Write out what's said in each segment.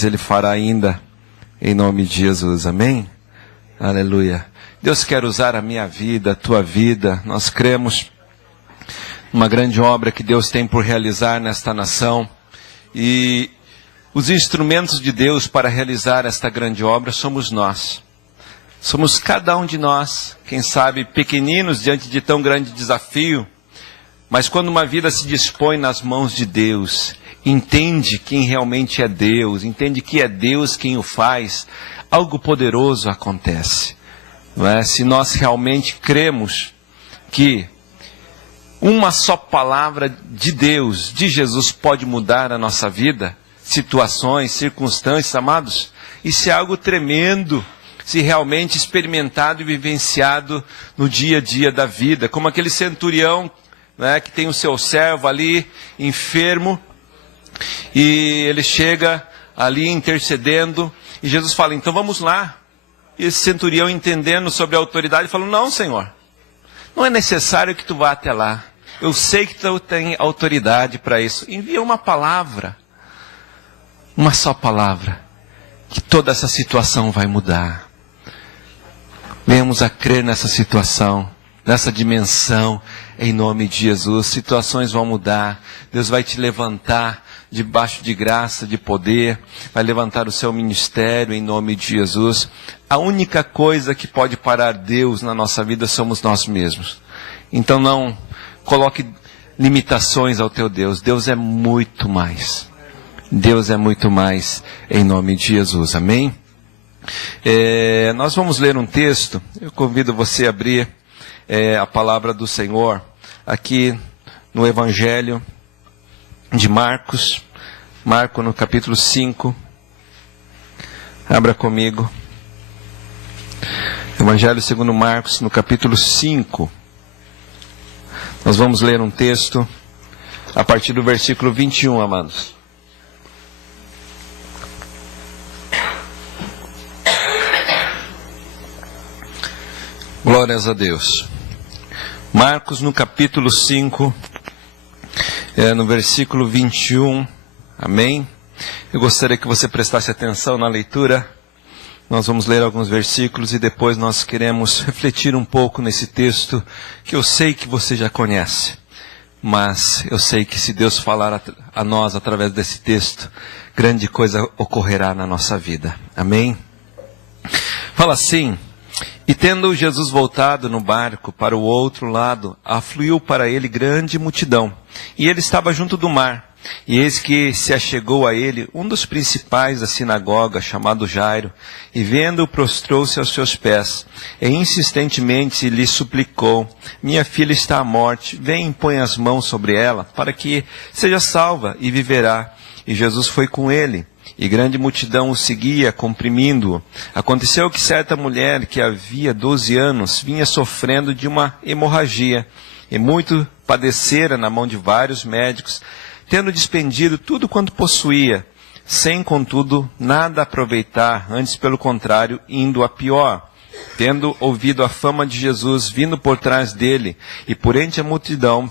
mas Ele fará ainda, em nome de Jesus, amém? Aleluia. Deus quer usar a minha vida, a tua vida. Nós cremos numa grande obra que Deus tem por realizar nesta nação. E os instrumentos de Deus para realizar esta grande obra somos nós. Somos cada um de nós, quem sabe pequeninos diante de tão grande desafio. Mas quando uma vida se dispõe nas mãos de Deus, entende quem realmente é Deus, entende que é Deus quem o faz, algo poderoso acontece. Não é? Se nós realmente cremos que uma só palavra de Deus, de Jesus, pode mudar a nossa vida, situações, circunstâncias, amados, isso é algo tremendo, se realmente experimentado e vivenciado no dia a dia da vida, como aquele centurião, né, que tem o seu servo ali, enfermo, e ele chega ali intercedendo, e Jesus fala, então vamos lá. E esse centurião, entendendo sobre a autoridade, falou, não, Senhor, não é necessário que tu vá até lá. Eu sei que tu tem autoridade para isso. Envia uma palavra, uma só palavra, que toda essa situação vai mudar. Venhamos a crer nessa situação, nessa dimensão, em nome de Jesus. Situações vão mudar. Deus vai te levantar debaixo de graça, de poder. Vai levantar o seu ministério em nome de Jesus. A única coisa que pode parar Deus na nossa vida somos nós mesmos. Então não coloque limitações ao teu Deus. Deus é muito mais. Deus é muito mais em nome de Jesus. Amém? Nós vamos ler um texto. Eu convido você a abrir a palavra do Senhor aqui no Evangelho de Marcos. Marcos no capítulo 5. Abra comigo. Evangelho segundo Marcos no capítulo 5. Nós vamos ler um texto a partir do versículo 21, amados. Glórias a Deus. Marcos no capítulo 5, no versículo 21, amém? Eu gostaria que você prestasse atenção na leitura. Nós vamos ler alguns versículos e depois nós queremos refletir um pouco nesse texto que eu sei que você já conhece. Mas eu sei que se Deus falar a nós através desse texto, grande coisa ocorrerá na nossa vida. Amém? Fala assim: e tendo Jesus voltado no barco para o outro lado, afluiu para ele grande multidão, e ele estava junto do mar. E eis que se achegou a ele um dos principais da sinagoga, chamado Jairo, e vendo-o prostrou-se aos seus pés, e insistentemente lhe suplicou: minha filha está à morte, vem e põe as mãos sobre ela, para que seja salva e viverá. E Jesus foi com ele, e grande multidão o seguia, comprimindo-o. Aconteceu que certa mulher, que havia 12 anos, vinha sofrendo de uma hemorragia, e muito padecera na mão de vários médicos, tendo despendido tudo quanto possuía, sem, contudo, nada aproveitar, antes, pelo contrário, indo a pior. Tendo ouvido a fama de Jesus, vindo por trás dele, e por entre a multidão,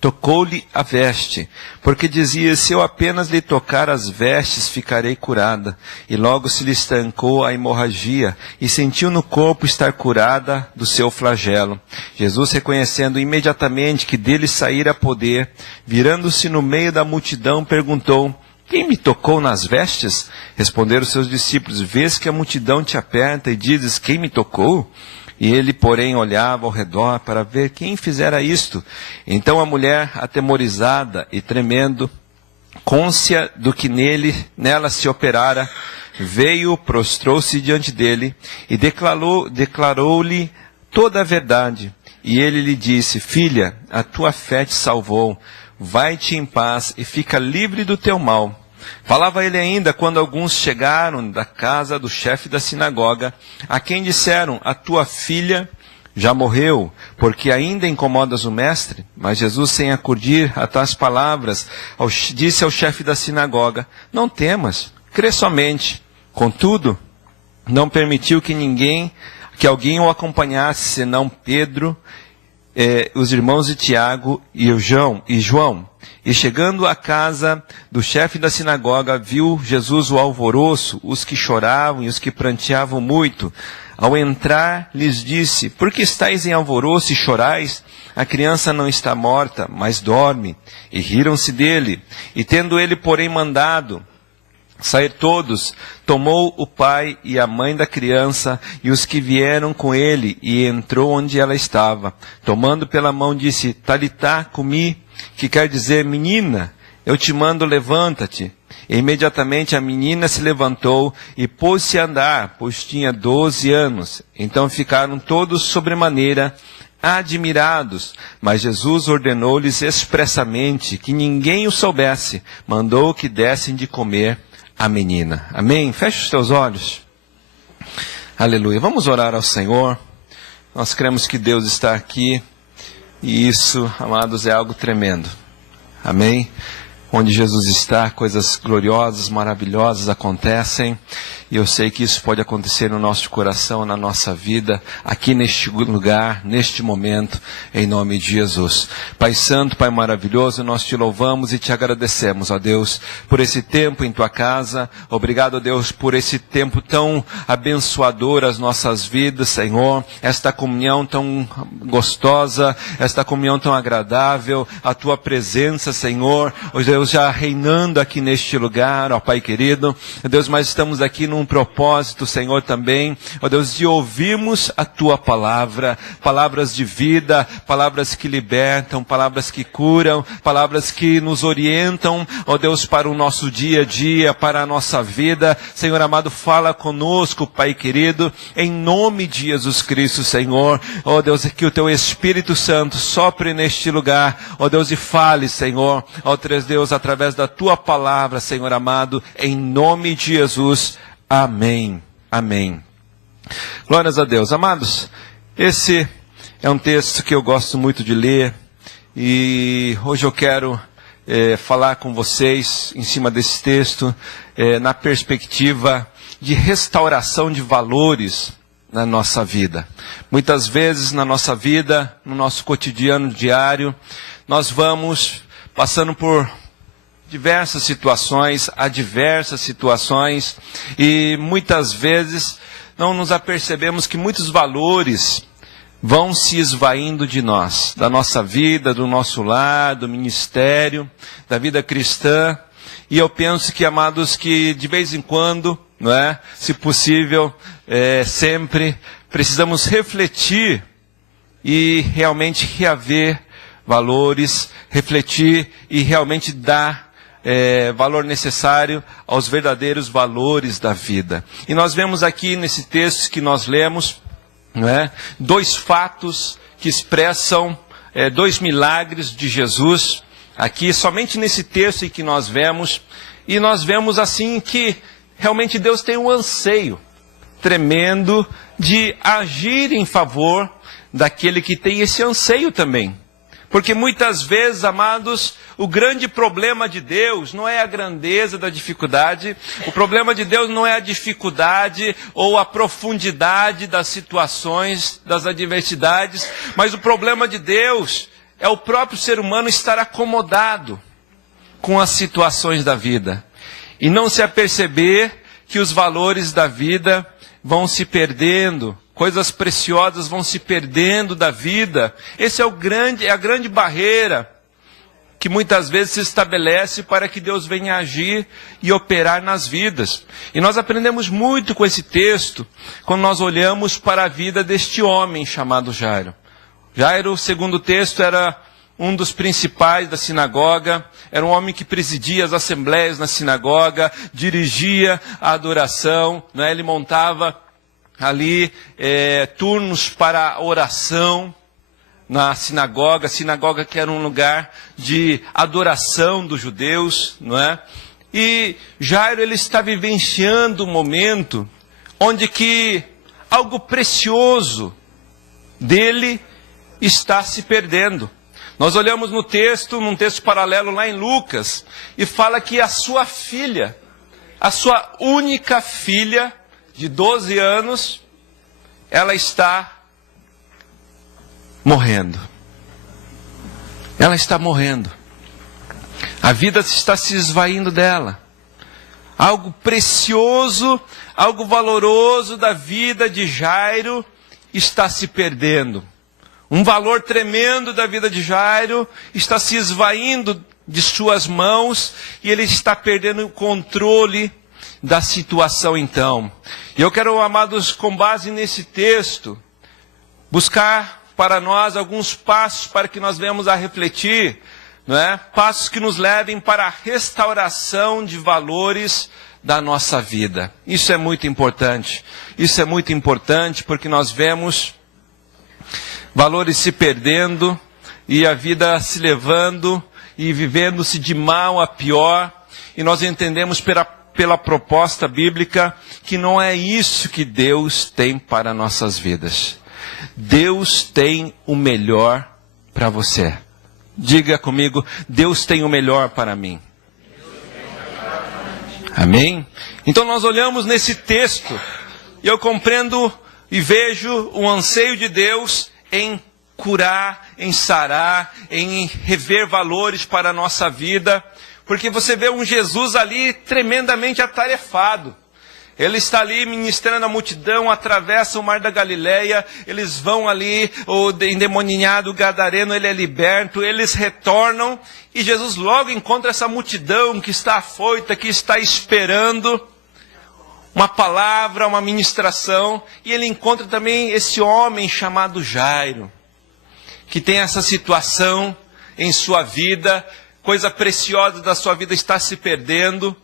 tocou-lhe a veste, porque dizia: se eu apenas lhe tocar as vestes, ficarei curada. E logo se lhe estancou a hemorragia, e sentiu no corpo estar curada do seu flagelo. Jesus, reconhecendo imediatamente que dele saíra poder, virando-se no meio da multidão, perguntou: quem me tocou nas vestes? Responderam seus discípulos: vês que a multidão te aperta e dizes: quem me tocou? E ele, porém, olhava ao redor para ver quem fizera isto. Então a mulher, atemorizada e tremendo, cônscia do que nela se operara, veio, prostrou-se diante dele e declarou-lhe toda a verdade. E ele lhe disse: filha, a tua fé te salvou. Vai-te em paz e fica livre do teu mal. Falava ele ainda quando alguns chegaram da casa do chefe da sinagoga, a quem disseram: a tua filha já morreu, porque ainda incomodas o mestre? Mas Jesus, sem acudir a tais palavras, disse ao chefe da sinagoga: não temas, crê somente. Contudo, não permitiu que alguém o acompanhasse, senão Pedro, os irmãos de Tiago e João. E chegando à casa do chefe da sinagoga, viu Jesus o alvoroço, os que choravam e os que pranteavam muito. Ao entrar, lhes disse: por que estáis em alvoroço e chorais? A criança não está morta, mas dorme. E riram-se dele. E tendo ele, porém, mandado sair todos, tomou o pai e a mãe da criança e os que vieram com ele, e entrou onde ela estava. Tomando pela mão, disse: Talitá cumi, que quer dizer: menina, eu te mando, levanta-te. E imediatamente a menina se levantou e pôs-se a andar, pois tinha 12 anos. Então ficaram todos sobremaneira admirados, mas Jesus ordenou-lhes expressamente que ninguém o soubesse, mandou que dessem de comer a menina. Amém? Feche os teus olhos. Aleluia. Vamos orar ao Senhor. Nós cremos que Deus está aqui e isso, amados, é algo tremendo. Amém? Onde Jesus está, coisas gloriosas, maravilhosas acontecem. E eu sei que isso pode acontecer no nosso coração, na nossa vida, aqui neste lugar, neste momento, em nome de Jesus. Pai Santo, Pai maravilhoso, nós te louvamos e te agradecemos, ó Deus, por esse tempo em tua casa. Obrigado, ó Deus, por esse tempo tão abençoador às nossas vidas, Senhor. Esta comunhão tão gostosa, esta comunhão tão agradável, a tua presença, Senhor. Ó Deus, já reinando aqui neste lugar, ó Pai querido. Ó Deus, mas estamos aqui num propósito, Senhor, também, ó Deus, de ouvirmos a tua palavra, palavras de vida, palavras que libertam, palavras que curam, palavras que nos orientam, ó Deus, para o nosso dia a dia, para a nossa vida. Senhor amado, fala conosco, Pai querido, em nome de Jesus Cristo, Senhor. Ó Deus, que o teu Espírito Santo sopre neste lugar, ó Deus, e fale, Senhor, ó Deus, através da tua palavra, Senhor amado, em nome de Jesus. Amém. Amém. Glórias a Deus. Amados, esse é um texto que eu gosto muito de ler e hoje eu quero falar com vocês em cima desse texto na perspectiva de restauração de valores na nossa vida. Muitas vezes na nossa vida, no nosso cotidiano diário, nós vamos passando por diversas situações, adversas situações, e muitas vezes não nos apercebemos que muitos valores vão se esvaindo de nós, da nossa vida, do nosso lar, do ministério, da vida cristã. E eu penso que, amados, que de vez em quando, não é, se possível, sempre precisamos refletir e realmente reaver valores, refletir e realmente dar valor necessário aos verdadeiros valores da vida. E nós vemos aqui nesse texto que nós lemos, não é, dois fatos que expressam dois milagres de Jesus, aqui somente nesse texto em que nós vemos, e nós vemos assim que realmente Deus tem um anseio tremendo de agir em favor daquele que tem esse anseio também. Porque muitas vezes, amados, o grande problema de Deus não é a grandeza da dificuldade, o problema de Deus não é a dificuldade ou a profundidade das situações, das adversidades, mas o problema de Deus é o próprio ser humano estar acomodado com as situações da vida e não se aperceber que os valores da vida vão se perdendo. Coisas preciosas vão se perdendo da vida. Esse é a grande barreira que muitas vezes se estabelece para que Deus venha agir e operar nas vidas. E nós aprendemos muito com esse texto quando nós olhamos para a vida deste homem chamado Jairo. Jairo, segundo o texto, era um dos principais da sinagoga, era um homem que presidia as assembleias na sinagoga, dirigia a adoração, né? Ele montava ali turnos para oração na sinagoga, sinagoga que era um lugar de adoração dos judeus, não é? E Jairo, ele está vivenciando um momento onde que algo precioso dele está se perdendo. Nós olhamos no texto, num texto paralelo lá em Lucas, e fala que a sua filha, a sua única filha, de 12 anos, ela está morrendo. Ela está morrendo. A vida está se esvaindo dela. Algo precioso, algo valoroso da vida de Jairo está se perdendo. Um valor tremendo da vida de Jairo está se esvaindo de suas mãos e ele está perdendo o controle da situação então. E eu quero, amados, com base nesse texto, buscar para nós alguns passos para que nós venhamos a refletir, não é? Passos que nos levem para a restauração de valores da nossa vida. Isso é muito importante. Isso é muito importante porque nós vemos valores se perdendo e a vida se levando e vivendo-se de mal a pior. E nós entendemos pela proposta bíblica que não é isso que Deus tem para nossas vidas. Deus tem o melhor para você. Diga comigo, Deus tem o melhor para mim. Amém? Então nós olhamos nesse texto e eu compreendo e vejo o anseio de Deus em curar, em sarar, em rever valores para a nossa vida. Porque você vê um Jesus ali tremendamente atarefado. Ele está ali ministrando a multidão, atravessa o mar da Galileia, eles vão ali, o endemoniado gadareno, ele é liberto, eles retornam, e Jesus logo encontra essa multidão que está afoita, que está esperando uma palavra, uma ministração, e ele encontra também esse homem chamado Jairo, que tem essa situação em sua vida, coisa preciosa da sua vida está se perdendo.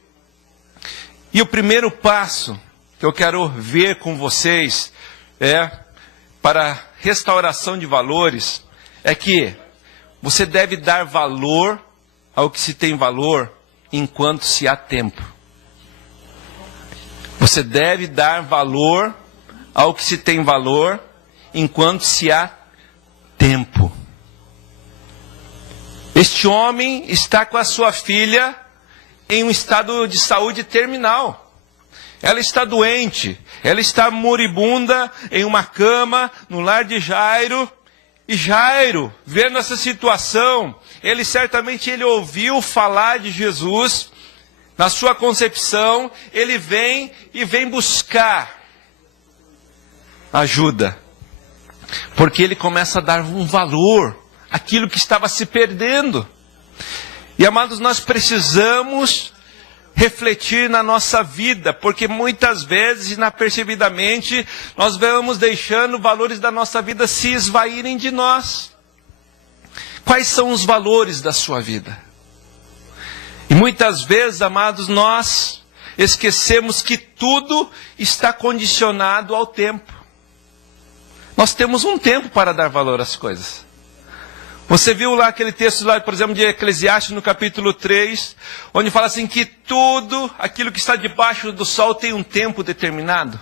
E o primeiro passo que eu quero ver com vocês para restauração de valores, é que você deve dar valor ao que se tem valor enquanto se há tempo. Você deve dar valor ao que se tem valor enquanto se há tempo. Este homem está com a sua filha em um estado de saúde terminal. Ela está doente, ela está moribunda em uma cama no lar de Jairo. E Jairo, vendo essa situação, ele ouviu falar de Jesus. Na sua concepção, ele vem buscar ajuda. Porque ele começa a dar um valor àquilo que estava se perdendo. E amados, nós precisamos refletir na nossa vida, porque muitas vezes, inapercebidamente, nós vamos deixando valores da nossa vida se esvaírem de nós. Quais são os valores da sua vida? E muitas vezes, amados, nós esquecemos que tudo está condicionado ao tempo. Nós temos um tempo para dar valor às coisas. Você viu lá aquele texto lá, por exemplo, de Eclesiastes no capítulo 3, onde fala assim que tudo aquilo que está debaixo do sol tem um tempo determinado.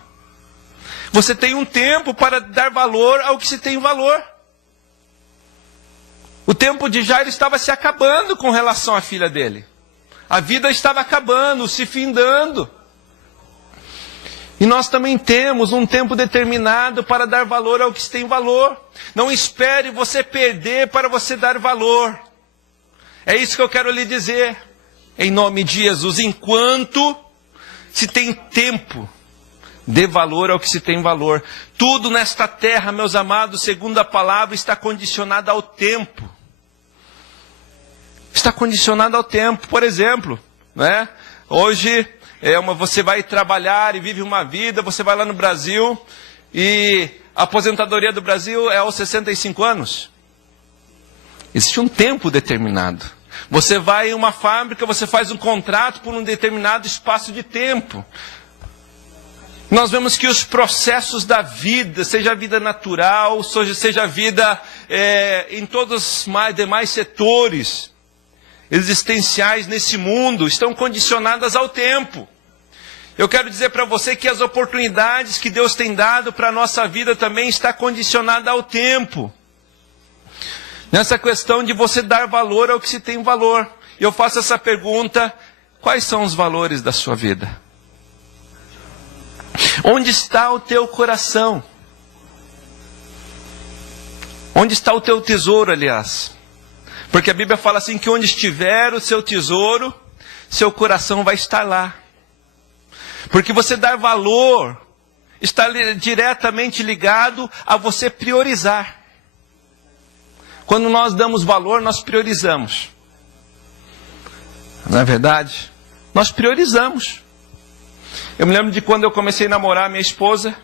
Você tem um tempo para dar valor ao que se tem valor. O tempo de Jairo estava se acabando com relação à filha dele. A vida estava acabando, se findando. E nós também temos um tempo determinado para dar valor ao que se tem valor. Não espere você perder para você dar valor. É isso que eu quero lhe dizer. Em nome de Jesus, enquanto se tem tempo, dê valor ao que se tem valor. Tudo nesta terra, meus amados, segundo a palavra, está condicionado ao tempo. Está condicionado ao tempo. Por exemplo, né? Hoje você vai trabalhar e vive uma vida, você vai lá no Brasil e a aposentadoria do Brasil é aos 65 anos. Existe um tempo determinado. Você vai em uma fábrica, você faz um contrato por um determinado espaço de tempo. Nós vemos que os processos da vida, seja a vida natural, seja a vida em todos os demais setores existenciais nesse mundo, estão condicionadas ao tempo. Eu quero dizer para você que as oportunidades que Deus tem dado para a nossa vida também está condicionada ao tempo. Nessa questão de você dar valor ao que se tem valor. Eu faço essa pergunta: quais são os valores da sua vida? Onde está o teu coração? Onde está o teu tesouro, aliás? Porque a Bíblia fala assim que onde estiver o seu tesouro, seu coração vai estar lá. Porque você dar valor está diretamente ligado a você priorizar. Quando nós damos valor, nós priorizamos. Não é verdade? Nós priorizamos. Eu me lembro de quando eu comecei a namorar minha esposa.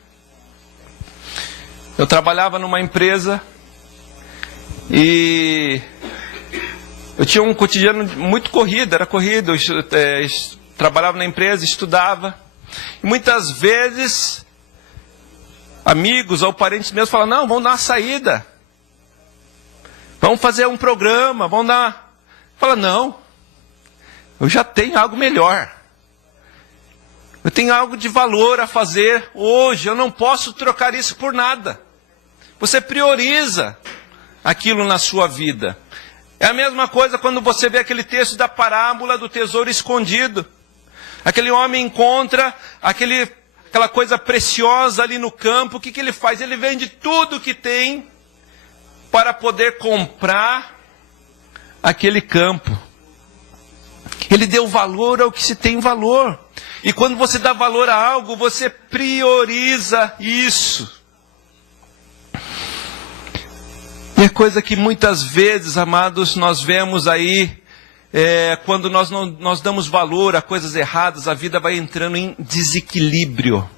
Eu trabalhava numa empresa e eu tinha um cotidiano muito corrido, era corrido. Eu trabalhava na empresa, estudava. E muitas vezes, amigos ou parentes meus falavam, não, vamos dar uma saída. Vamos fazer um programa, vamos dar... Fala, não, eu já tenho algo melhor. Eu tenho algo de valor a fazer hoje, eu não posso trocar isso por nada. Você prioriza aquilo na sua vida. É a mesma coisa quando você vê aquele texto da parábola do tesouro escondido. Aquele homem encontra aquela coisa preciosa ali no campo. O que ele faz? Ele vende tudo que tem para poder comprar aquele campo. Ele deu valor ao que se tem valor. E quando você dá valor a algo, você prioriza isso. E é coisa que muitas vezes, amados, nós vemos aí, quando nós damos valor a coisas erradas, a vida vai entrando em desequilíbrio.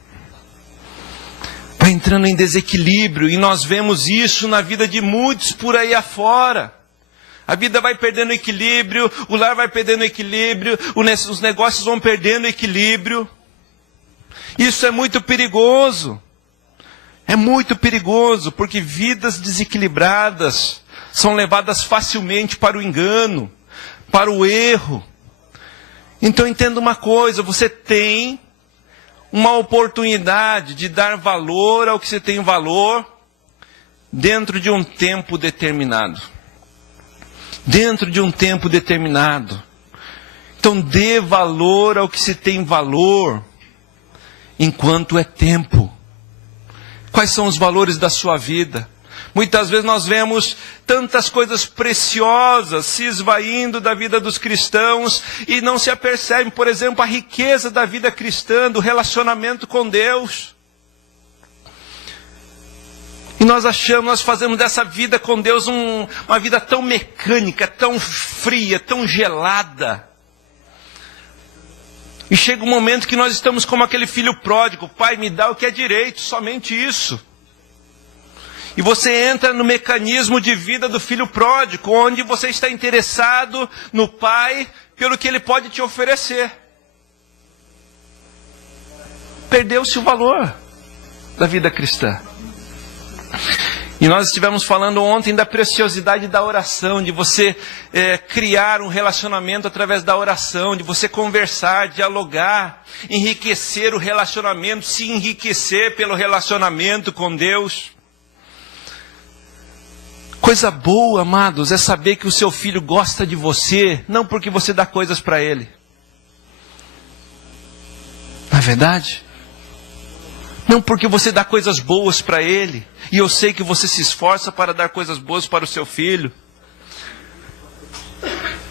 Vai entrando em desequilíbrio, e nós vemos isso na vida de muitos por aí afora. A vida vai perdendo equilíbrio, o lar vai perdendo equilíbrio, os negócios vão perdendo equilíbrio. Isso é muito perigoso. É muito perigoso, porque vidas desequilibradas são levadas facilmente para o engano, para o erro. Então entenda uma coisa, você tem uma oportunidade de dar valor ao que você tem valor dentro de um tempo determinado. Dentro de um tempo determinado. Então dê valor ao que se tem valor enquanto é tempo. Quais são os valores da sua vida? Muitas vezes nós vemos tantas coisas preciosas se esvaindo da vida dos cristãos e não se apercebem, por exemplo, a riqueza da vida cristã, do relacionamento com Deus. E nós fazemos dessa vida com Deus uma vida tão mecânica, tão fria, tão gelada. E chega um momento que nós estamos como aquele filho pródigo. Pai, me dá o que é direito, somente isso. E você entra no mecanismo de vida do filho pródigo, onde você está interessado no pai pelo que ele pode te oferecer. Perdeu-se o valor da vida cristã. E nós estivemos falando ontem da preciosidade da oração, de você criar um relacionamento através da oração, de você conversar, dialogar, enriquecer o relacionamento, se enriquecer pelo relacionamento com Deus. Coisa boa, amados, é saber que o seu filho gosta de você, não porque você dá coisas para ele. Não é verdade? Não porque você dá coisas boas para ele. E eu sei que você se esforça para dar coisas boas para o seu filho.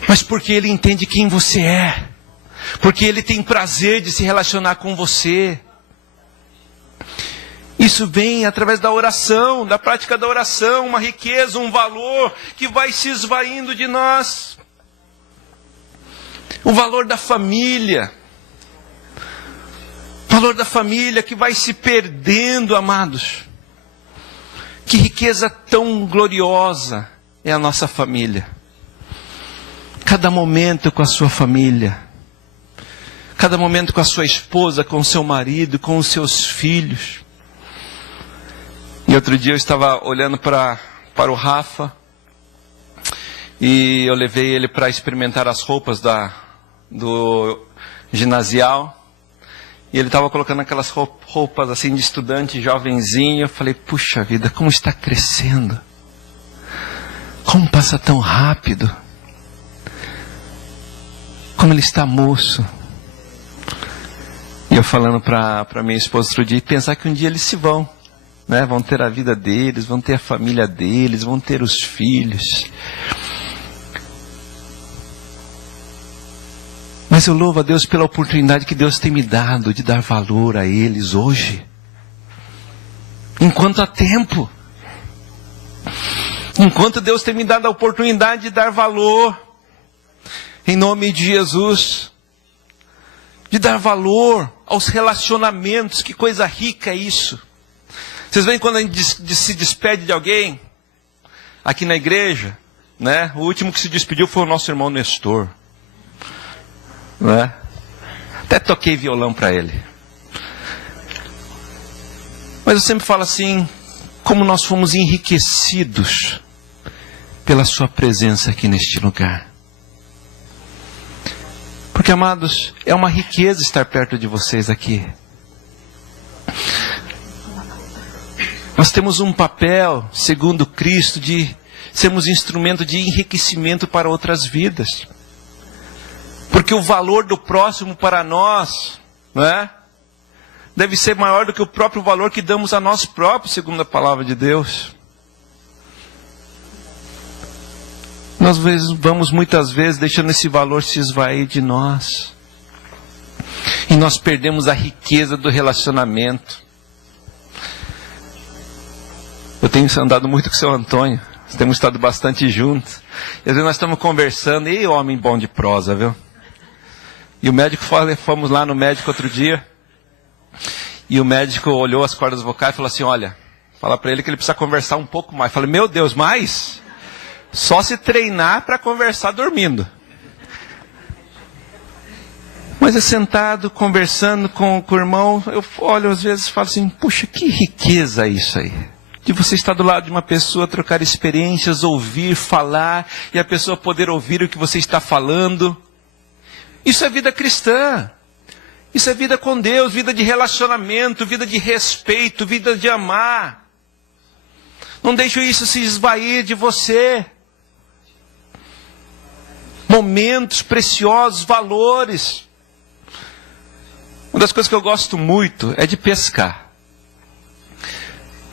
Mas porque ele entende quem você é. Porque ele tem prazer de se relacionar com você. Isso vem através da oração, da prática da oração, uma riqueza, um valor que vai se esvaindo de nós. O valor da família. O valor da família que vai se perdendo, amados. Que riqueza tão gloriosa é a nossa família. Cada momento com a sua família. Cada momento com a sua esposa, com o seu marido, com os seus filhos. E outro dia eu estava olhando para o Rafa. E eu levei ele para experimentar as roupas do ginasial. E ele estava colocando aquelas roupas assim de estudante, jovenzinho. Eu falei, puxa vida, como está crescendo. Como passa tão rápido. Como ele está moço. E eu falando para minha esposa outro dia, pensar que um dia eles se vão. Né? Vão ter a vida deles, vão ter a família deles, vão ter os filhos. Mas eu louvo a Deus pela oportunidade que Deus tem me dado de dar valor a eles hoje. Enquanto há tempo. Enquanto Deus tem me dado a oportunidade de dar valor. Em nome de Jesus. De dar valor aos relacionamentos. Que coisa rica é isso. Vocês veem quando a gente se despede de alguém? Aqui na igreja, né? O último que se despediu foi o nosso irmão Nestor. Né? Até toquei violão para ele. Mas eu sempre falo assim, como nós fomos enriquecidos pela sua presença aqui neste lugar. Porque, amados, é uma riqueza estar perto de vocês aqui. Nós temos um papel, segundo Cristo, de sermos instrumento de enriquecimento para outras vidas. Porque o valor do próximo para nós, não é? Deve ser maior do que o próprio valor que damos a nós próprios, segundo a palavra de Deus. Nós vamos muitas vezes deixando esse valor se esvair de nós. E nós perdemos a riqueza do relacionamento. Eu tenho andado muito com o seu Antônio. Temos estado bastante juntos. E às vezes nós estamos conversando. E homem bom de prosa, viu? E o médico, fomos lá no médico outro dia. E o médico olhou as cordas vocais e falou assim, olha, fala para ele que ele precisa conversar um pouco mais. Eu falei, meu Deus, mais? Só se treinar para conversar dormindo. Mas é sentado, conversando com o irmão, eu olho às vezes e falo assim, puxa, que riqueza isso aí. De você estar do lado de uma pessoa, trocar experiências, ouvir, falar, e a pessoa poder ouvir o que você está falando. Isso é vida cristã. Isso é vida com Deus, vida de relacionamento, vida de respeito, vida de amar. Não deixe isso se esvair de você. Momentos preciosos, valores. Uma das coisas que eu gosto muito é de pescar.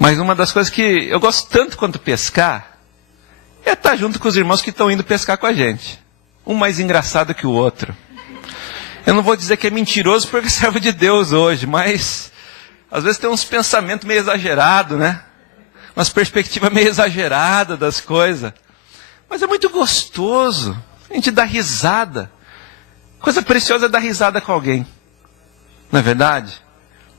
Mas uma das coisas que eu gosto tanto quanto pescar é estar junto com os irmãos que estão indo pescar com a gente. Um mais engraçado que o outro. Eu não vou dizer que é mentiroso porque é servo de Deus hoje, mas às vezes tem uns pensamentos meio exagerados, né? Umas perspectivas meio exageradas das coisas. Mas é muito gostoso. A gente dá risada. Coisa preciosa é dar risada com alguém. Não é verdade?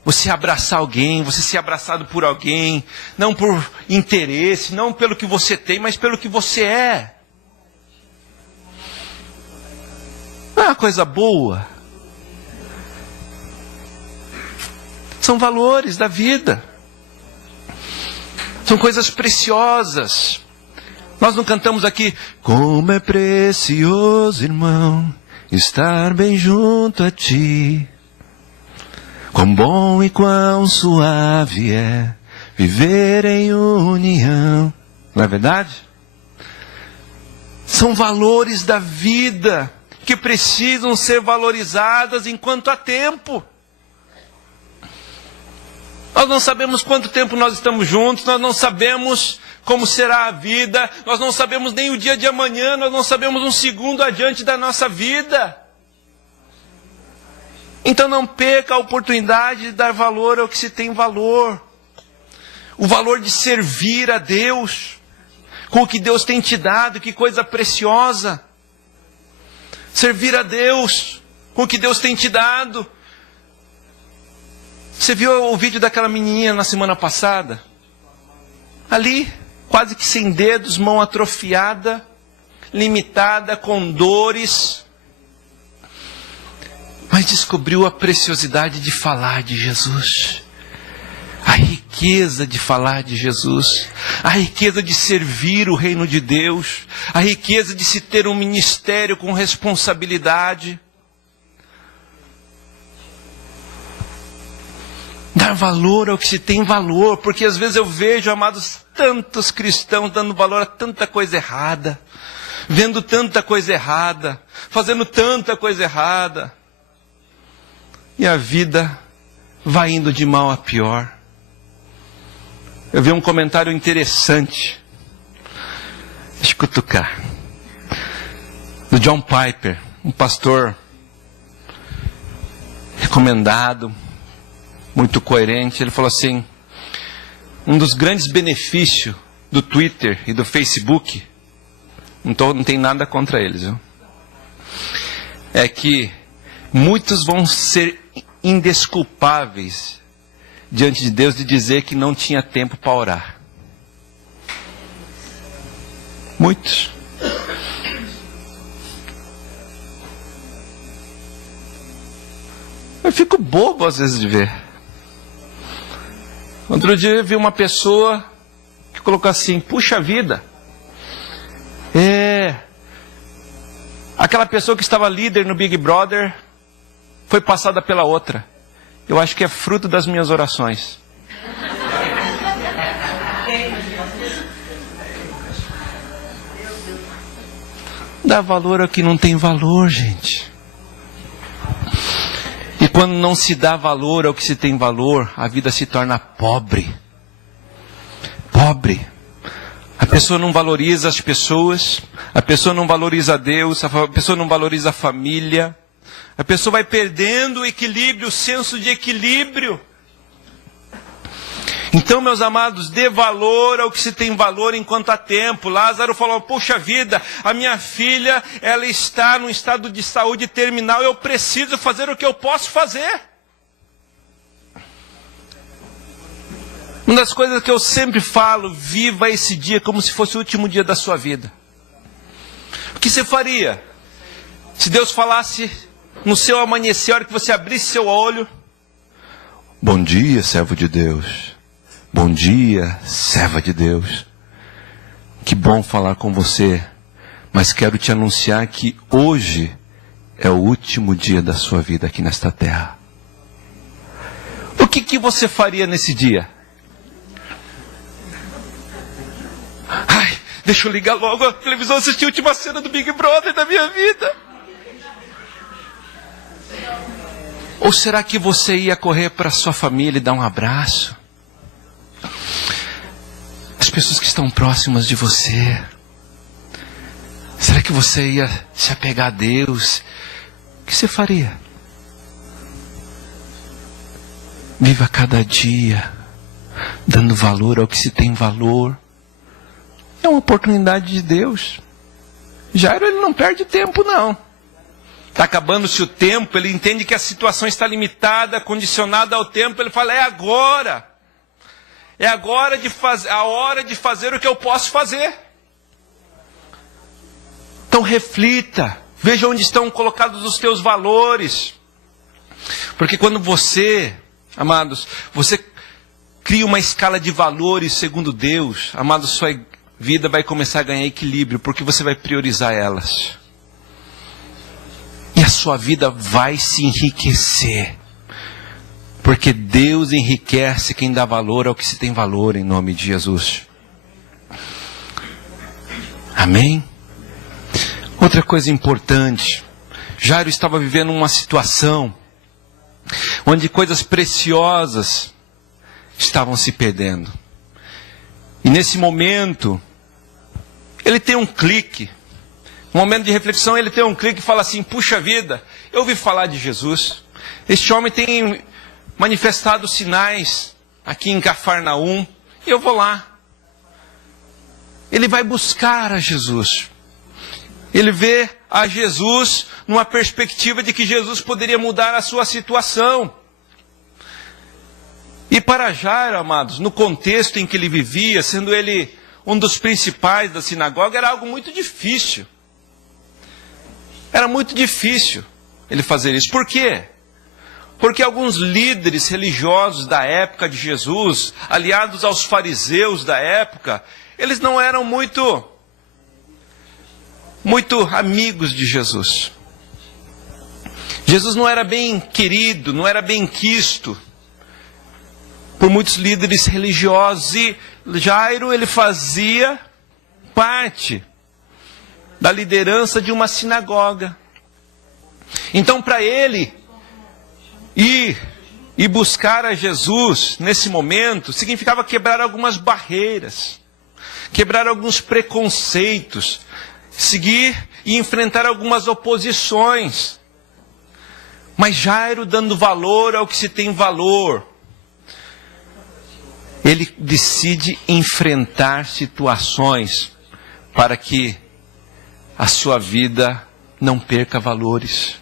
Você abraçar alguém, você ser abraçado por alguém, não por interesse, não pelo que você tem, mas pelo que você é. Não é uma coisa boa. São valores da vida. São coisas preciosas. Nós não cantamos aqui, como é precioso, irmão, estar bem junto a ti. Quão bom e quão suave é viver em união. Não é verdade? São valores da vida que precisam ser valorizadas enquanto há tempo. Nós não sabemos quanto tempo nós estamos juntos, nós não sabemos como será a vida, nós não sabemos nem o dia de amanhã, nós não sabemos um segundo adiante da nossa vida. Então não perca a oportunidade de dar valor ao que se tem valor. O valor de servir a Deus, com o que Deus tem te dado, que coisa preciosa. Servir a Deus, com o que Deus tem te dado. Você viu o vídeo daquela menininha na semana passada? Ali, quase que sem dedos, mão atrofiada, limitada, com dores. Mas descobriu a preciosidade de falar de Jesus. A riqueza de falar de Jesus. A riqueza de servir o reino de Deus. A riqueza de se ter um ministério com responsabilidade. Dar valor ao que se tem valor. Porque às vezes eu vejo, amados, tantos cristãos dando valor a tanta coisa errada. Vendo tanta coisa errada. Fazendo tanta coisa errada. E a vida vai indo de mal a pior. Eu vi um comentário interessante. Deixa eu cutucar. Do John Piper, um pastor recomendado, muito coerente. Ele falou assim: um dos grandes benefícios do Twitter e do Facebook, não tem nada contra eles, viu? É que muitos vão ser indesculpáveis diante de Deus de dizer que não tinha tempo para orar. Muitos. Eu fico bobo às vezes de ver. Outro dia eu vi uma pessoa que colocou assim: puxa vida, aquela pessoa que estava líder no Big Brother foi passada pela outra. Eu acho que é fruto das minhas orações. Dá valor ao que não tem valor, gente. E quando não se dá valor ao que se tem valor, a vida se torna pobre. Pobre. A pessoa não valoriza as pessoas, a pessoa não valoriza Deus, a pessoa não valoriza a família. A pessoa vai perdendo o equilíbrio, o senso de equilíbrio. Então, meus amados, dê valor ao que se tem valor enquanto há tempo. Lázaro falou: puxa vida, a minha filha, ela está num estado de saúde terminal, eu preciso fazer o que eu posso fazer. Uma das coisas que eu sempre falo: viva esse dia como se fosse o último dia da sua vida. O que você faria se Deus falasse no seu amanhecer, a hora que você abrisse seu olho: bom dia, servo de Deus. Bom dia, serva de Deus. Que bom falar com você, mas quero te anunciar que hoje é o último dia da sua vida aqui nesta terra. O que você faria nesse dia? Ai, deixa eu ligar logo a televisão, assistir a última cena do Big Brother da minha vida. Ou será que você ia correr para sua família e dar um abraço? As pessoas que estão próximas de você. Será que você ia se apegar a Deus? O que você faria? Viva cada dia dando valor ao que se tem valor. É uma oportunidade de Deus. Jairo, ele não perde tempo, não. Está acabando-se o tempo, ele entende que a situação está limitada, condicionada ao tempo. Ele fala: é agora. É agora a hora de fazer o que eu posso fazer. Então reflita. Veja onde estão colocados os teus valores. Porque quando você, amados, você cria uma escala de valores segundo Deus, amados, sua vida vai começar a ganhar equilíbrio, porque você vai priorizar elas. E a sua vida vai se enriquecer. Porque Deus enriquece quem dá valor ao que se tem valor, em nome de Jesus. Amém? Outra coisa importante. Jairo estava vivendo uma situação onde coisas preciosas estavam se perdendo. E nesse momento, ele tem um clique. Um momento de reflexão, ele tem um clique e fala assim: puxa vida, eu ouvi falar de Jesus. Este homem tem manifestado sinais aqui em Cafarnaum, e eu vou lá. Ele vai buscar a Jesus. Ele vê a Jesus numa perspectiva de que Jesus poderia mudar a sua situação. E para Jairo, amados, no contexto em que ele vivia, sendo ele um dos principais da sinagoga, era algo muito difícil. Era muito difícil ele fazer isso. Por quê? Porque alguns líderes religiosos da época de Jesus, aliados aos fariseus da época, eles não eram muito amigos de Jesus. Jesus não era bem querido, não era bem quisto por muitos líderes religiosos. E Jairo, ele fazia parte da liderança de uma sinagoga. Então, para ele ir e buscar a Jesus nesse momento significava quebrar algumas barreiras, quebrar alguns preconceitos, seguir e enfrentar algumas oposições. Mas Jairo, dando valor ao que se tem valor, ele decide enfrentar situações para que a sua vida não perca valores.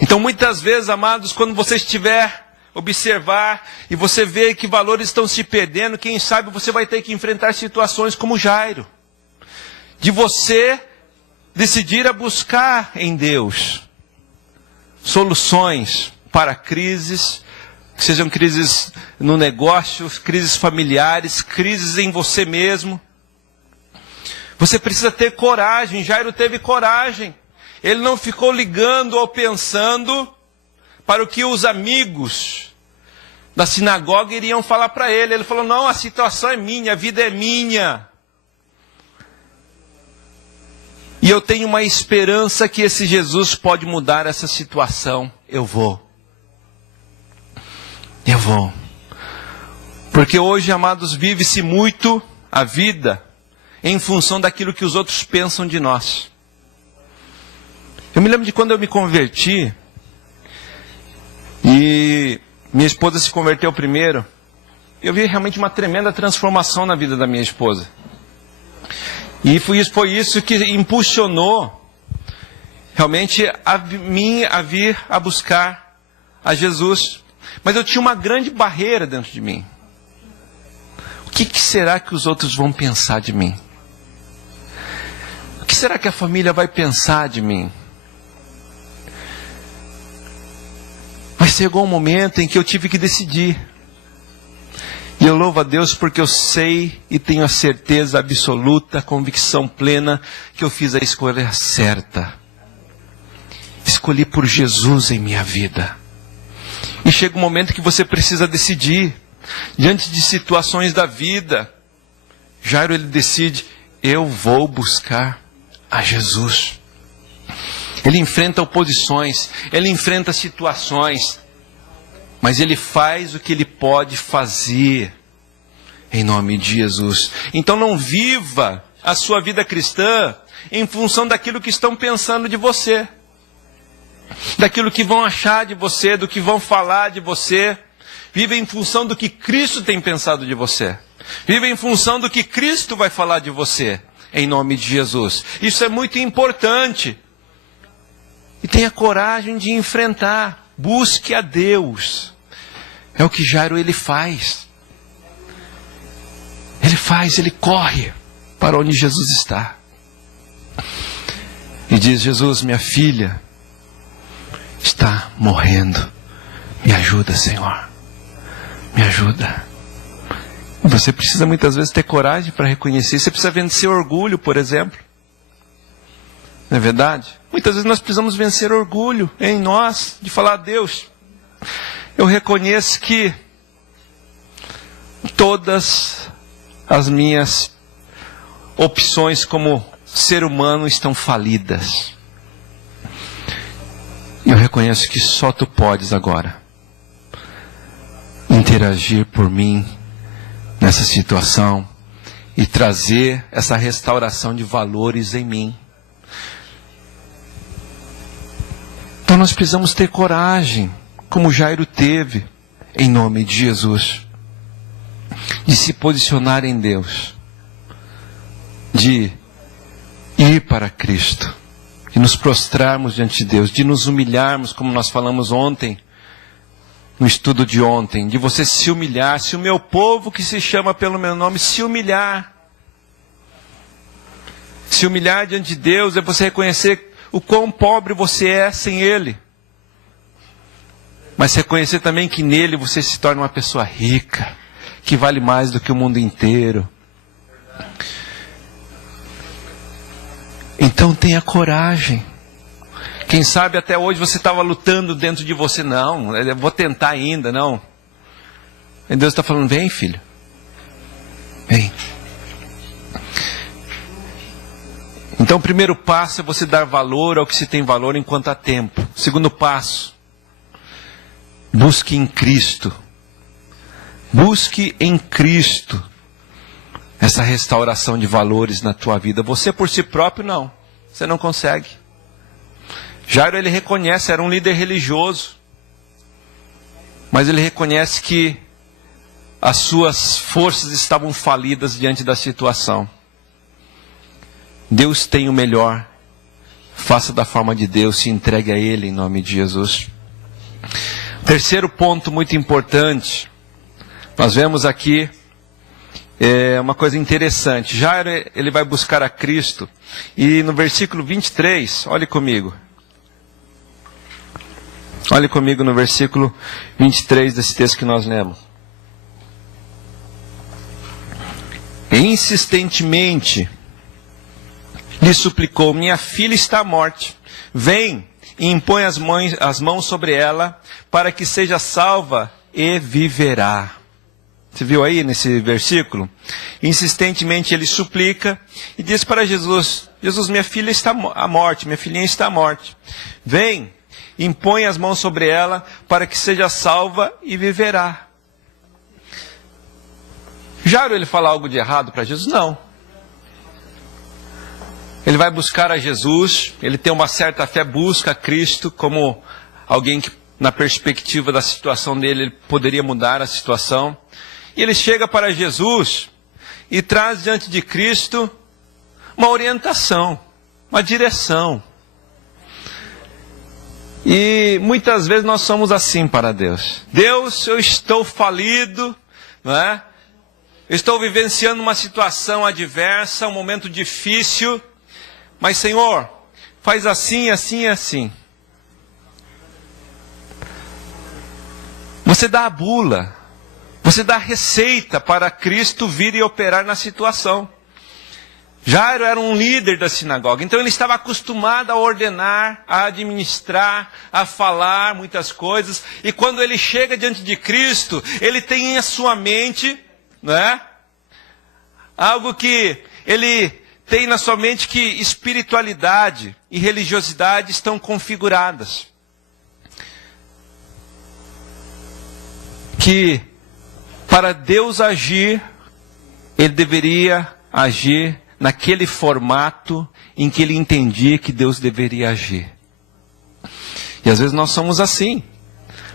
Então muitas vezes, amados, quando você estiver observar e você vê que valores estão se perdendo, quem sabe você vai ter que enfrentar situações como Jairo. De você decidir a buscar em Deus soluções para crises, que sejam crises no negócio, crises familiares, crises em você mesmo. Você precisa ter coragem. Jairo teve coragem. Ele não ficou ligando ou pensando para o que os amigos da sinagoga iriam falar para ele. Ele falou, não, a situação é minha, a vida é minha. E eu tenho uma esperança que esse Jesus pode mudar essa situação. Eu vou. Porque hoje, amados, vive-se muito a vida em função daquilo que os outros pensam de nós. Eu me lembro de quando eu me converti, e minha esposa se converteu primeiro, eu vi realmente uma tremenda transformação na vida da minha esposa. E foi isso que impulsionou realmente a mim a vir a buscar a Jesus. Mas eu tinha uma grande barreira dentro de mim. O que será que os outros vão pensar de mim? O que será que a família vai pensar de mim? Mas chegou um momento em que eu tive que decidir. E eu louvo a Deus porque eu sei e tenho a certeza absoluta, a convicção plena que eu fiz a escolha certa. Escolhi por Jesus em minha vida. E chega um momento que você precisa decidir. Diante de situações da vida, Jairo ele decide, eu vou buscar a Jesus. Ele enfrenta oposições, ele enfrenta situações, mas ele faz o que ele pode fazer, em nome de Jesus. Então não viva a sua vida cristã em função daquilo que estão pensando de você, daquilo que vão achar de você, do que vão falar de você. Viva em função do que Cristo tem pensado de você. Viva em função do que Cristo vai falar de você, em nome de Jesus. Isso é muito importante. E tenha coragem de enfrentar. Busque a Deus. É o que Jairo ele faz. Ele corre para onde Jesus está. E diz, Jesus, minha filha está morrendo. Me ajuda, Senhor. Me ajuda. Você precisa muitas vezes ter coragem para reconhecer. Você precisa vencer orgulho, por exemplo. Não é verdade? Muitas vezes nós precisamos vencer orgulho em nós, de falar a Deus, eu reconheço que todas as minhas opções como ser humano estão falidas. Eu reconheço que só Tu podes agora interagir por mim nessa situação e trazer essa restauração de valores em mim. Então nós precisamos ter coragem, como Jairo teve, em nome de Jesus, de se posicionar em Deus, de ir para Cristo, de nos prostrarmos diante de Deus, de nos humilharmos, como nós falamos ontem, no estudo de ontem, de você se humilhar. Se o meu povo que se chama pelo meu nome se humilhar diante de Deus, é você reconhecer o quão pobre você é sem Ele, mas reconhecer também que nele você se torna uma pessoa rica, que vale mais do que o mundo inteiro. Então tenha coragem. Quem sabe até hoje você estava lutando dentro de você, não, eu vou tentar ainda, não. E Deus está falando, vem filho, vem. Então o primeiro passo é você dar valor ao que se tem valor enquanto há tempo. O segundo passo, busque em Cristo. Busque em Cristo essa restauração de valores na tua vida. Você por si próprio não, você não consegue. Jairo, ele reconhece, era um líder religioso, mas ele reconhece que as suas forças estavam falidas diante da situação. Deus tem o melhor. Faça da forma de Deus, se entregue a Ele em nome de Jesus. Terceiro ponto muito importante. Nós vemos aqui uma coisa interessante. Jairo, ele vai buscar a Cristo. E no versículo 23, olhe comigo. Olhe comigo no versículo 23 desse texto que nós lemos. Insistentemente lhe suplicou: minha filha está à morte. Vem e impõe as mãos sobre ela, para que seja salva e viverá. Você viu aí nesse versículo? Insistentemente ele suplica e diz para Jesus: Jesus, minha filha está à morte, minha filhinha está à morte. Vem, impõe as mãos sobre ela, para que seja salva e viverá. Jairo, ele fala algo de errado para Jesus? Não. Ele vai buscar a Jesus, ele tem uma certa fé, busca a Cristo como alguém que, na perspectiva da situação dele, ele poderia mudar a situação. E ele chega para Jesus e traz diante de Cristo uma orientação, uma direção. E muitas vezes nós somos assim para Deus. Deus, eu estou falido, não é? Eu estou vivenciando uma situação adversa, um momento difícil, mas Senhor, faz assim, assim e assim. Você dá a bula, você dá a receita para Cristo vir e operar na situação. Jairo era um líder da sinagoga, então ele estava acostumado a ordenar, a administrar, a falar muitas coisas. E quando ele chega diante de Cristo, ele tem em sua mente, não é? Algo que ele tem na sua mente, que espiritualidade e religiosidade estão configuradas. Que para Deus agir, ele deveria agir naquele formato em que ele entendia que Deus deveria agir. E às vezes nós somos assim.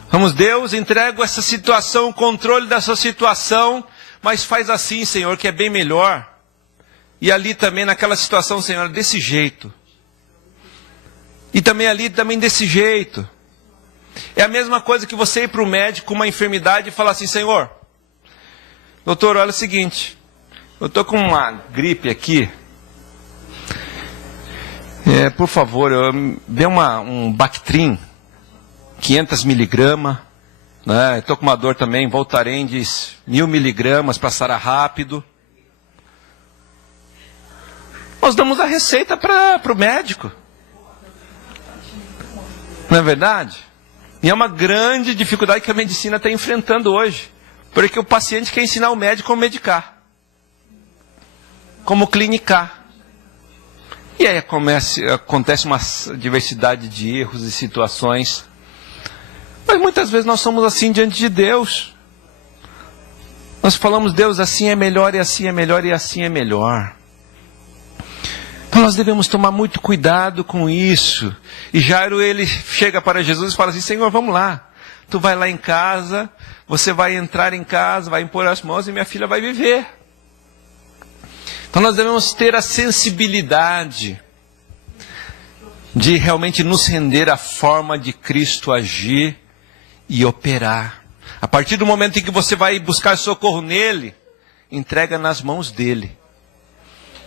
Vamos, Deus, entrego essa situação, o controle dessa situação, mas faz assim, Senhor, que é bem melhor. E ali também, naquela situação, Senhor, desse jeito. E também ali, também desse jeito. É a mesma coisa que você ir para o médico com uma enfermidade e falar assim: Senhor, doutor, olha o seguinte, eu estou com uma gripe aqui. Por favor, dê um Bactrim, 500 miligramas. Né? Estou com uma dor também, Voltaren, de 1000 miligramas para sarar rápido. Nós damos a receita para o médico. Não é verdade? E é uma grande dificuldade que a medicina está enfrentando hoje. Porque o paciente quer ensinar o médico como medicar. Como clinicar. E aí acontece uma diversidade de erros e situações. Mas muitas vezes nós somos assim diante de Deus. Nós falamos: Deus, assim é melhor, e assim é melhor, e assim é melhor. Então nós devemos tomar muito cuidado com isso. E Jairo, ele chega para Jesus e fala assim: Senhor, vamos lá. Tu vai lá em casa, você vai entrar em casa, vai impor as mãos e minha filha vai viver. Então nós devemos ter a sensibilidade de realmente nos render à forma de Cristo agir e operar. A partir do momento em que você vai buscar socorro nele, entrega nas mãos dele.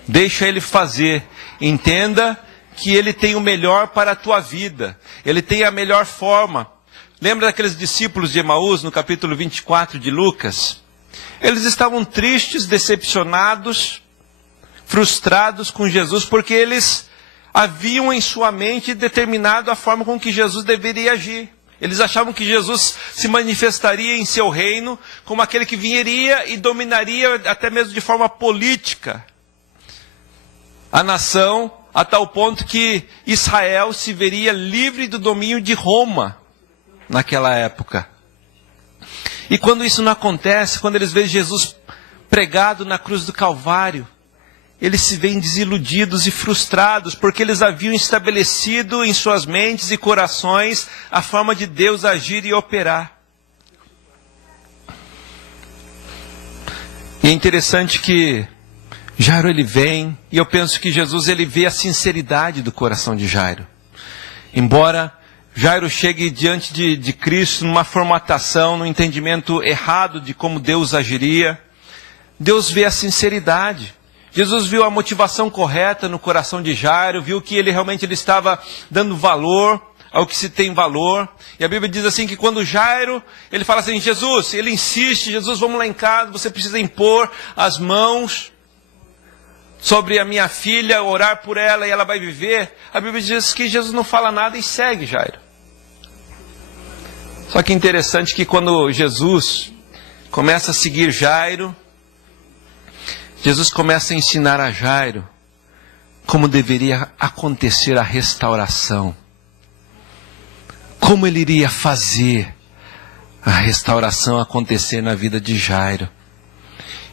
Deixa ele fazer. Entenda que ele tem o melhor para a tua vida. Ele tem a melhor forma. Lembra daqueles discípulos de Emaús, no capítulo 24 de Lucas? Eles estavam tristes, decepcionados, frustrados com Jesus, porque eles haviam em sua mente determinado a forma com que Jesus deveria agir. Eles achavam que Jesus se manifestaria em seu reino como aquele que viria e dominaria até mesmo de forma política a nação, a tal ponto que Israel se veria livre do domínio de Roma naquela época. E quando isso não acontece, quando eles veem Jesus pregado na cruz do Calvário, eles se veem desiludidos e frustrados, porque eles haviam estabelecido em suas mentes e corações a forma de Deus agir e operar. E é interessante que Jairo ele vem, e eu penso que Jesus ele vê a sinceridade do coração de Jairo. Embora Jairo chegue diante de Cristo numa formatação, num entendimento errado de como Deus agiria, Deus vê a sinceridade. Jesus viu a motivação correta no coração de Jairo, viu que ele estava dando valor ao que se tem valor. E a Bíblia diz assim que quando Jairo, ele fala assim, Jesus, ele insiste, Jesus, vamos lá em casa, você precisa impor as mãos sobre a minha filha, orar por ela e ela vai viver. A Bíblia diz que Jesus não fala nada e segue Jairo. Só que é interessante que quando Jesus começa a seguir Jairo, Jesus começa a ensinar a Jairo como deveria acontecer a restauração. Como ele iria fazer a restauração acontecer na vida de Jairo.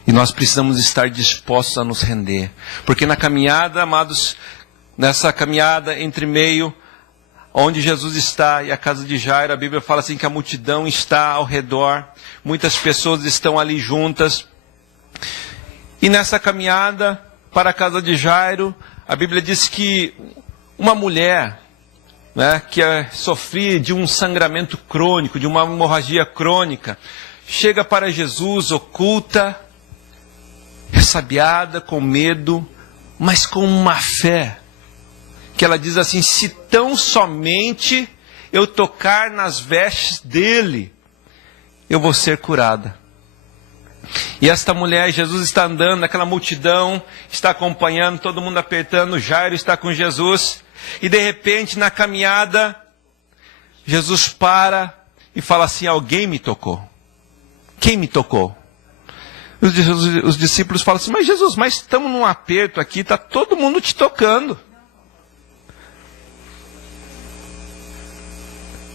E nós precisamos estar dispostos a nos render. Porque na caminhada, amados, nessa caminhada entre meio, onde Jesus está e a casa de Jairo, a Bíblia fala assim que a multidão está ao redor. Muitas pessoas estão ali juntas. E nessa caminhada para a casa de Jairo, a Bíblia diz que uma mulher, que sofria de um sangramento crônico, de uma hemorragia crônica, chega para Jesus, oculta, ressabiada, com medo, mas com uma fé, que ela diz assim, se tão somente eu tocar nas vestes dele, eu vou ser curada. E esta mulher, Jesus está andando naquela multidão, está acompanhando, todo mundo apertando, Jairo está com Jesus, e de repente na caminhada, Jesus para e fala assim, alguém me tocou. Quem me tocou? Os discípulos falam assim, mas Jesus, mas estamos num aperto aqui, está todo mundo te tocando.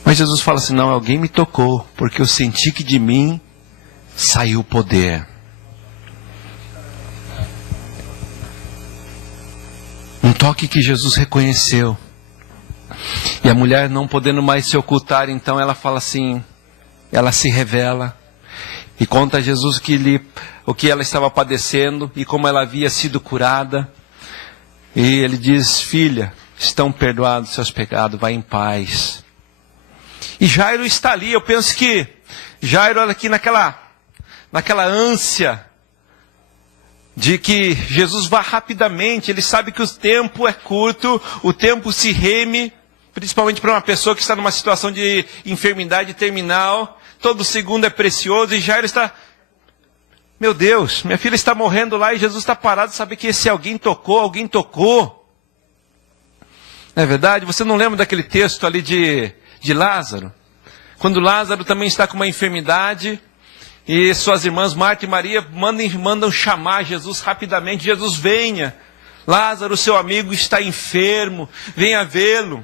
Mas Jesus fala assim, não, alguém me tocou, porque eu senti que de mim saiu o poder. Um toque que Jesus reconheceu. E a mulher não podendo mais se ocultar, então ela fala assim, ela se revela. E conta a Jesus o que ela estava padecendo e como ela havia sido curada. E ele diz, filha, estão perdoados seus pecados, vai em paz. E Jairo está ali, eu penso que Jairo aqui naquela ânsia de que Jesus vá rapidamente, ele sabe que o tempo é curto, o tempo se reme, principalmente para uma pessoa que está numa situação de enfermidade terminal, todo segundo é precioso, e Jairo está, meu Deus, minha filha está morrendo lá, e Jesus está parado, sabe que esse alguém tocou. Não é verdade? Você não lembra daquele texto ali de Lázaro? Quando Lázaro também está com uma enfermidade, e suas irmãs Marta e Maria mandam chamar Jesus rapidamente. Jesus, venha. Lázaro, seu amigo, está enfermo. Venha vê-lo.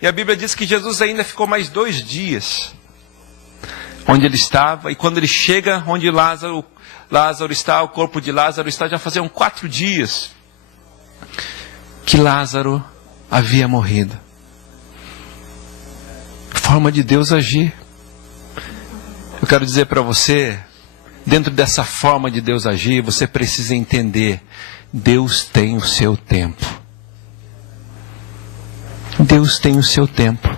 E a Bíblia diz que Jesus ainda ficou mais 2 dias onde ele estava. E quando ele chega onde Lázaro está, o corpo de Lázaro está, já faziam 4 dias que Lázaro havia morrido. Forma de Deus agir. Eu quero dizer para você, dentro dessa forma de Deus agir, você precisa entender, Deus tem o seu tempo. Deus tem o seu tempo.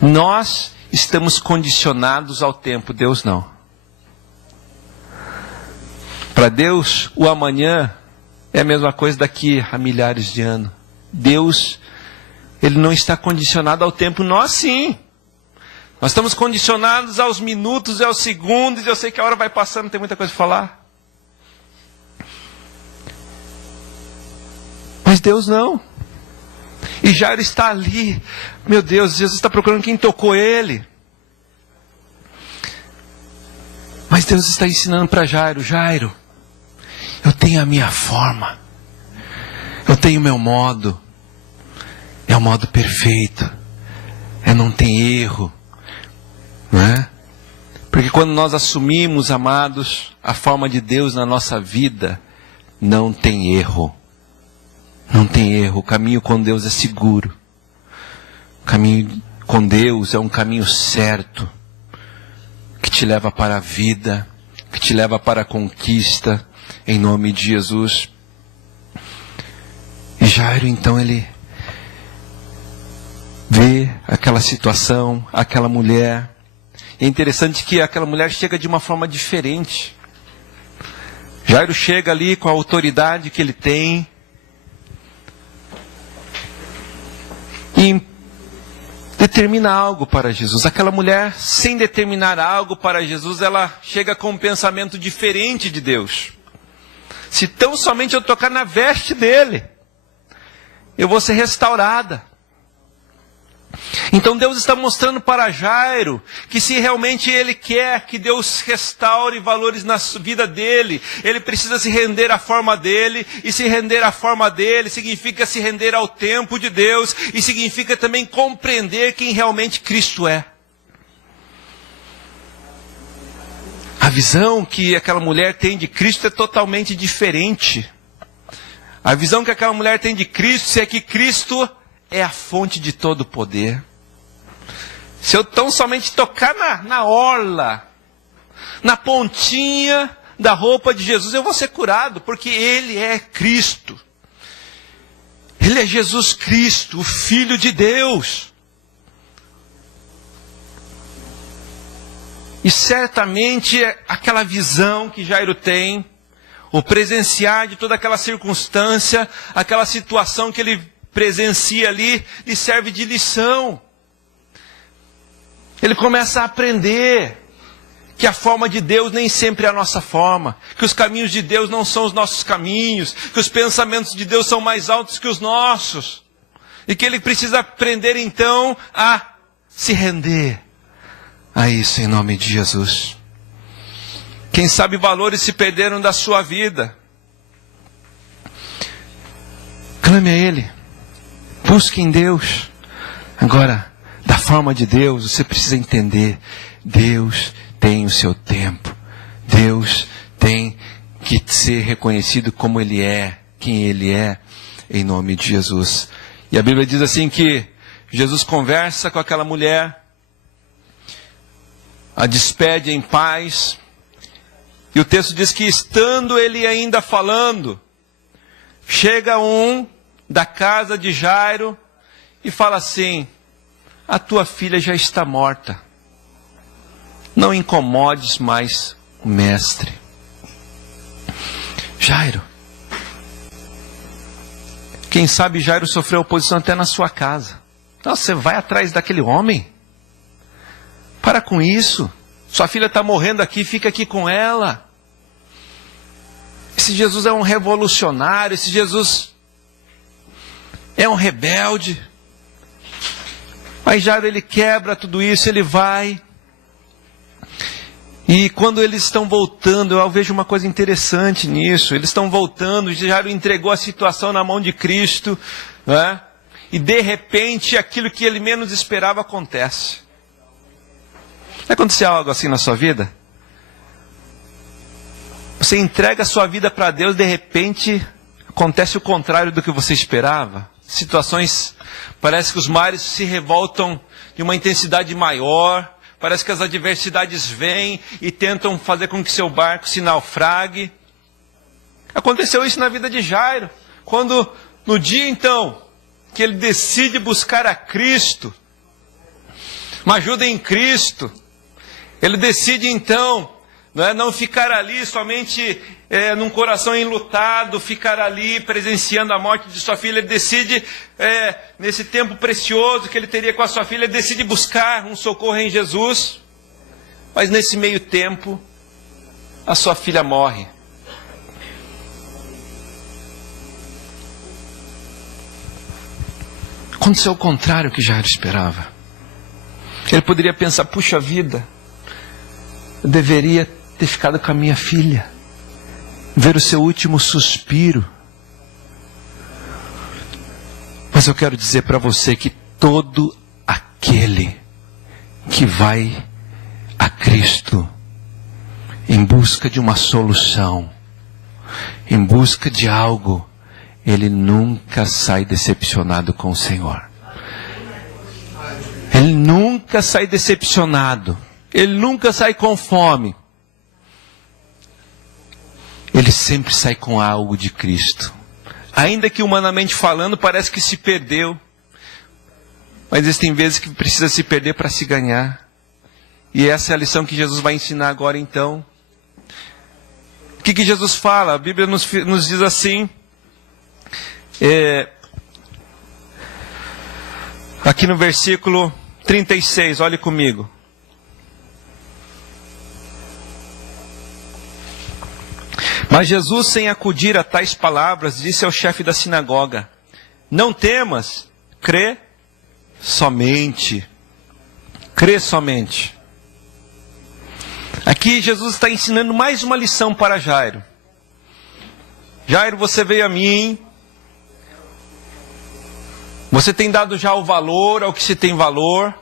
Nós estamos condicionados ao tempo, Deus não. Para Deus, o amanhã é a mesma coisa daqui a milhares de anos. Deus, Ele não está condicionado ao tempo, nós sim. Nós estamos condicionados aos minutos e aos segundos, e eu sei que a hora vai passando, tem muita coisa para falar. Mas Deus não. E Jairo está ali. Meu Deus, Jesus está procurando quem tocou ele. Mas Deus está ensinando para Jairo, Jairo, eu tenho a minha forma. Eu tenho o meu modo. É o modo perfeito. Não tem erro. Não é? Porque quando nós assumimos, amados, a forma de Deus na nossa vida, não tem erro. Não tem erro. O caminho com Deus é seguro. O caminho com Deus é um caminho certo, que te leva para a vida, que te leva para a conquista, em nome de Jesus. E Jairo, então, ele vê aquela situação, aquela mulher. É interessante que aquela mulher chega de uma forma diferente. Jairo chega ali com a autoridade que ele tem e determina algo para Jesus. Aquela mulher, sem determinar algo para Jesus, ela chega com um pensamento diferente de Deus. Se tão somente eu tocar na veste dele, eu vou ser restaurada. Então Deus está mostrando para Jairo que se realmente ele quer que Deus restaure valores na vida dele, ele precisa se render à forma dele, e se render à forma dele significa se render ao tempo de Deus, e significa também compreender quem realmente Cristo é. A visão que aquela mulher tem de Cristo é totalmente diferente. A visão que aquela mulher tem de Cristo é que Cristo é a fonte de todo o poder. Se eu tão somente tocar na orla, na pontinha da roupa de Jesus, eu vou ser curado, porque Ele é Cristo. Ele é Jesus Cristo, o Filho de Deus. E certamente aquela visão que Jairo tem, o presenciar de toda aquela circunstância, aquela situação que ele presencia ali, lhe serve de lição. Ele começa a aprender que a forma de Deus nem sempre é a nossa forma, que os caminhos de Deus não são os nossos caminhos, que os pensamentos de Deus são mais altos que os nossos, e que ele precisa aprender então a se render a isso em nome de Jesus. Quem sabe valores se perderam da sua vida. Clame a Ele. Busque em Deus. Agora, da forma de Deus, você precisa entender. Deus tem o seu tempo. Deus tem que ser reconhecido como Ele é, quem Ele é, em nome de Jesus. E a Bíblia diz assim que Jesus conversa com aquela mulher, a despede em paz. E o texto diz que estando ele ainda falando, chega um da casa de Jairo e fala assim: a tua filha já está morta. Não incomodes mais o mestre. Jairo. Quem sabe Jairo sofreu oposição até na sua casa. Então você vai atrás daquele homem? Para com isso. Sua filha está morrendo aqui, fica aqui com ela. Esse Jesus é um revolucionário, esse Jesus é um rebelde. Mas Jairo, ele quebra tudo isso, ele vai. E quando eles estão voltando, eu vejo uma coisa interessante nisso. Eles estão voltando, Jairo entregou a situação na mão de Cristo, né? E de repente aquilo que ele menos esperava acontece. Vai acontecer algo assim na sua vida? Você entrega a sua vida para Deus, de repente acontece o contrário do que você esperava. Situações, parece que os mares se revoltam de uma intensidade maior, parece que as adversidades vêm e tentam fazer com que seu barco se naufrague. Aconteceu isso na vida de Jairo, quando no dia então que ele decide buscar a Cristo, uma ajuda em Cristo, ele decide então não ficar ali somente num coração enlutado, ficar ali presenciando a morte de sua filha. Ele decide, nesse tempo precioso que ele teria com a sua filha, ele decide buscar um socorro em Jesus. Mas nesse meio tempo, a sua filha morre. Aconteceu o contrário que Jairo esperava. Ele poderia pensar: puxa vida, eu deveria ter ficado com a minha filha, ver o seu último suspiro. Mas eu quero dizer para você que todo aquele que vai a Cristo em busca de uma solução, em busca de algo, ele nunca sai decepcionado com o Senhor. Ele nunca sai decepcionado. Ele nunca sai com fome. Ele sempre sai com algo de Cristo. Ainda que humanamente falando, parece que se perdeu. Mas existem vezes que precisa se perder para se ganhar. E essa é a lição que Jesus vai ensinar agora então. O que Jesus fala? A Bíblia nos diz assim. Aqui no versículo 36, olhe comigo. Mas Jesus, sem acudir a tais palavras, disse ao chefe da sinagoga: não temas, crê somente. Crê somente. Aqui Jesus está ensinando mais uma lição para Jairo. Jairo, você veio a mim. Você tem dado já o valor ao que se tem valor.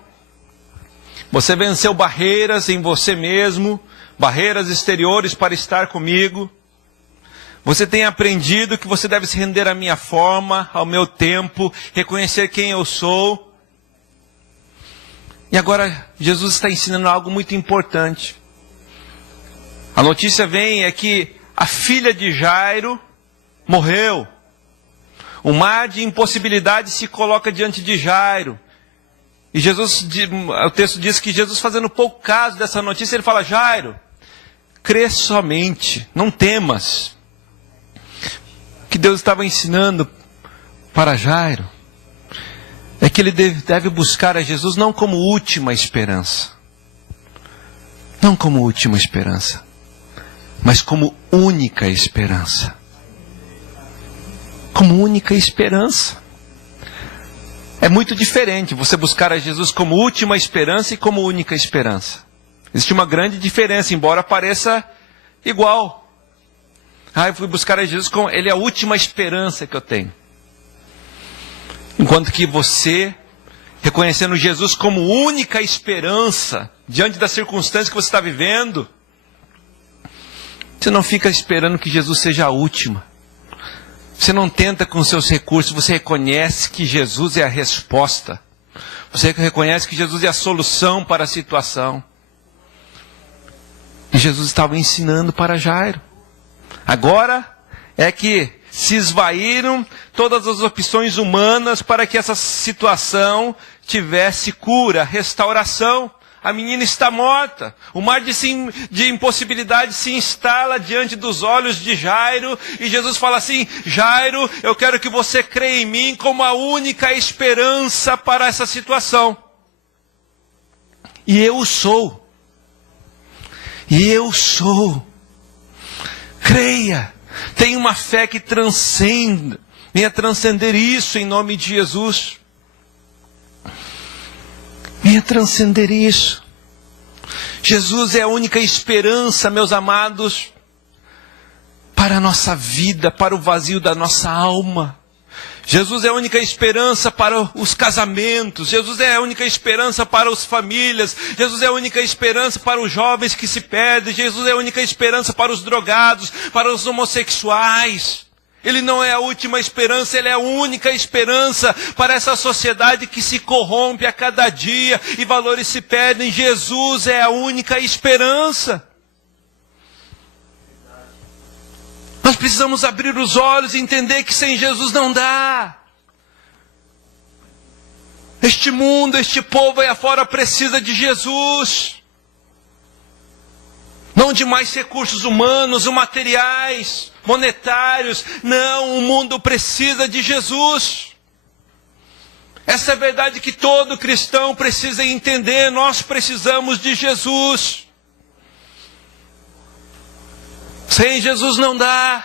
Você venceu barreiras em você mesmo, barreiras exteriores para estar comigo. Você tem aprendido que você deve se render à minha forma, ao meu tempo, reconhecer quem eu sou. E agora Jesus está ensinando algo muito importante. A notícia vem é que a filha de Jairo morreu. Um mar de impossibilidade se coloca diante de Jairo. E Jesus, o texto diz que Jesus, fazendo pouco caso dessa notícia, ele fala: Jairo, crê somente, não temas. O que Deus estava ensinando para Jairo é que ele deve buscar a Jesus não como última esperança. Não como última esperança, mas como única esperança. Como única esperança. É muito diferente você buscar a Jesus como última esperança e como única esperança. Existe uma grande diferença, embora pareça igual. Eu fui buscar a Jesus como ele é a última esperança que eu tenho. Enquanto que você, reconhecendo Jesus como única esperança, diante das circunstâncias que você está vivendo, você não fica esperando que Jesus seja a última. Você não tenta com seus recursos, você reconhece que Jesus é a resposta. Você reconhece que Jesus é a solução para a situação. E Jesus estava ensinando para Jairo. Agora é que se esvaíram todas as opções humanas para que essa situação tivesse cura, restauração. A menina está morta. O mar de impossibilidade se instala diante dos olhos de Jairo. E Jesus fala assim: Jairo, eu quero que você creia em mim como a única esperança para essa situação. E eu sou. E eu sou. Creia. Tenha uma fé que transcenda. Venha transcender isso em nome de Jesus. Venha transcender isso. Jesus é a única esperança, meus amados, para a nossa vida, para o vazio da nossa alma. Jesus é a única esperança para os casamentos. Jesus é a única esperança para as famílias. Jesus é a única esperança para os jovens que se perdem. Jesus é a única esperança para os drogados, para os homossexuais. Ele não é a última esperança, Ele é a única esperança para essa sociedade que se corrompe a cada dia e valores se perdem. Jesus é a única esperança. Nós precisamos abrir os olhos e entender que sem Jesus não dá. Este mundo, este povo aí afora precisa de Jesus. Não de mais recursos humanos ou materiais, monetários. Não, o mundo precisa de Jesus. Essa é a verdade que todo cristão precisa entender. Nós precisamos de Jesus. Sem Jesus não dá.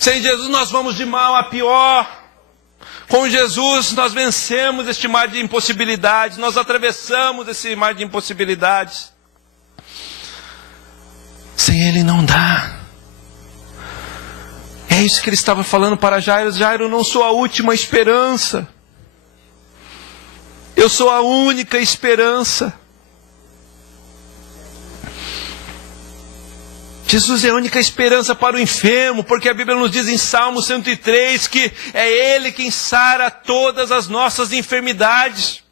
Sem Jesus nós vamos de mal a pior. Com Jesus nós vencemos este mar de impossibilidades. Nós atravessamos esse mar de impossibilidades. Sem Ele não dá. É isso que ele estava falando para Jairo. Jairo, eu não sou a última esperança. Eu sou a única esperança. Jesus é a única esperança para o enfermo, porque a Bíblia nos diz em Salmo 103 que é Ele quem sara todas as nossas enfermidades.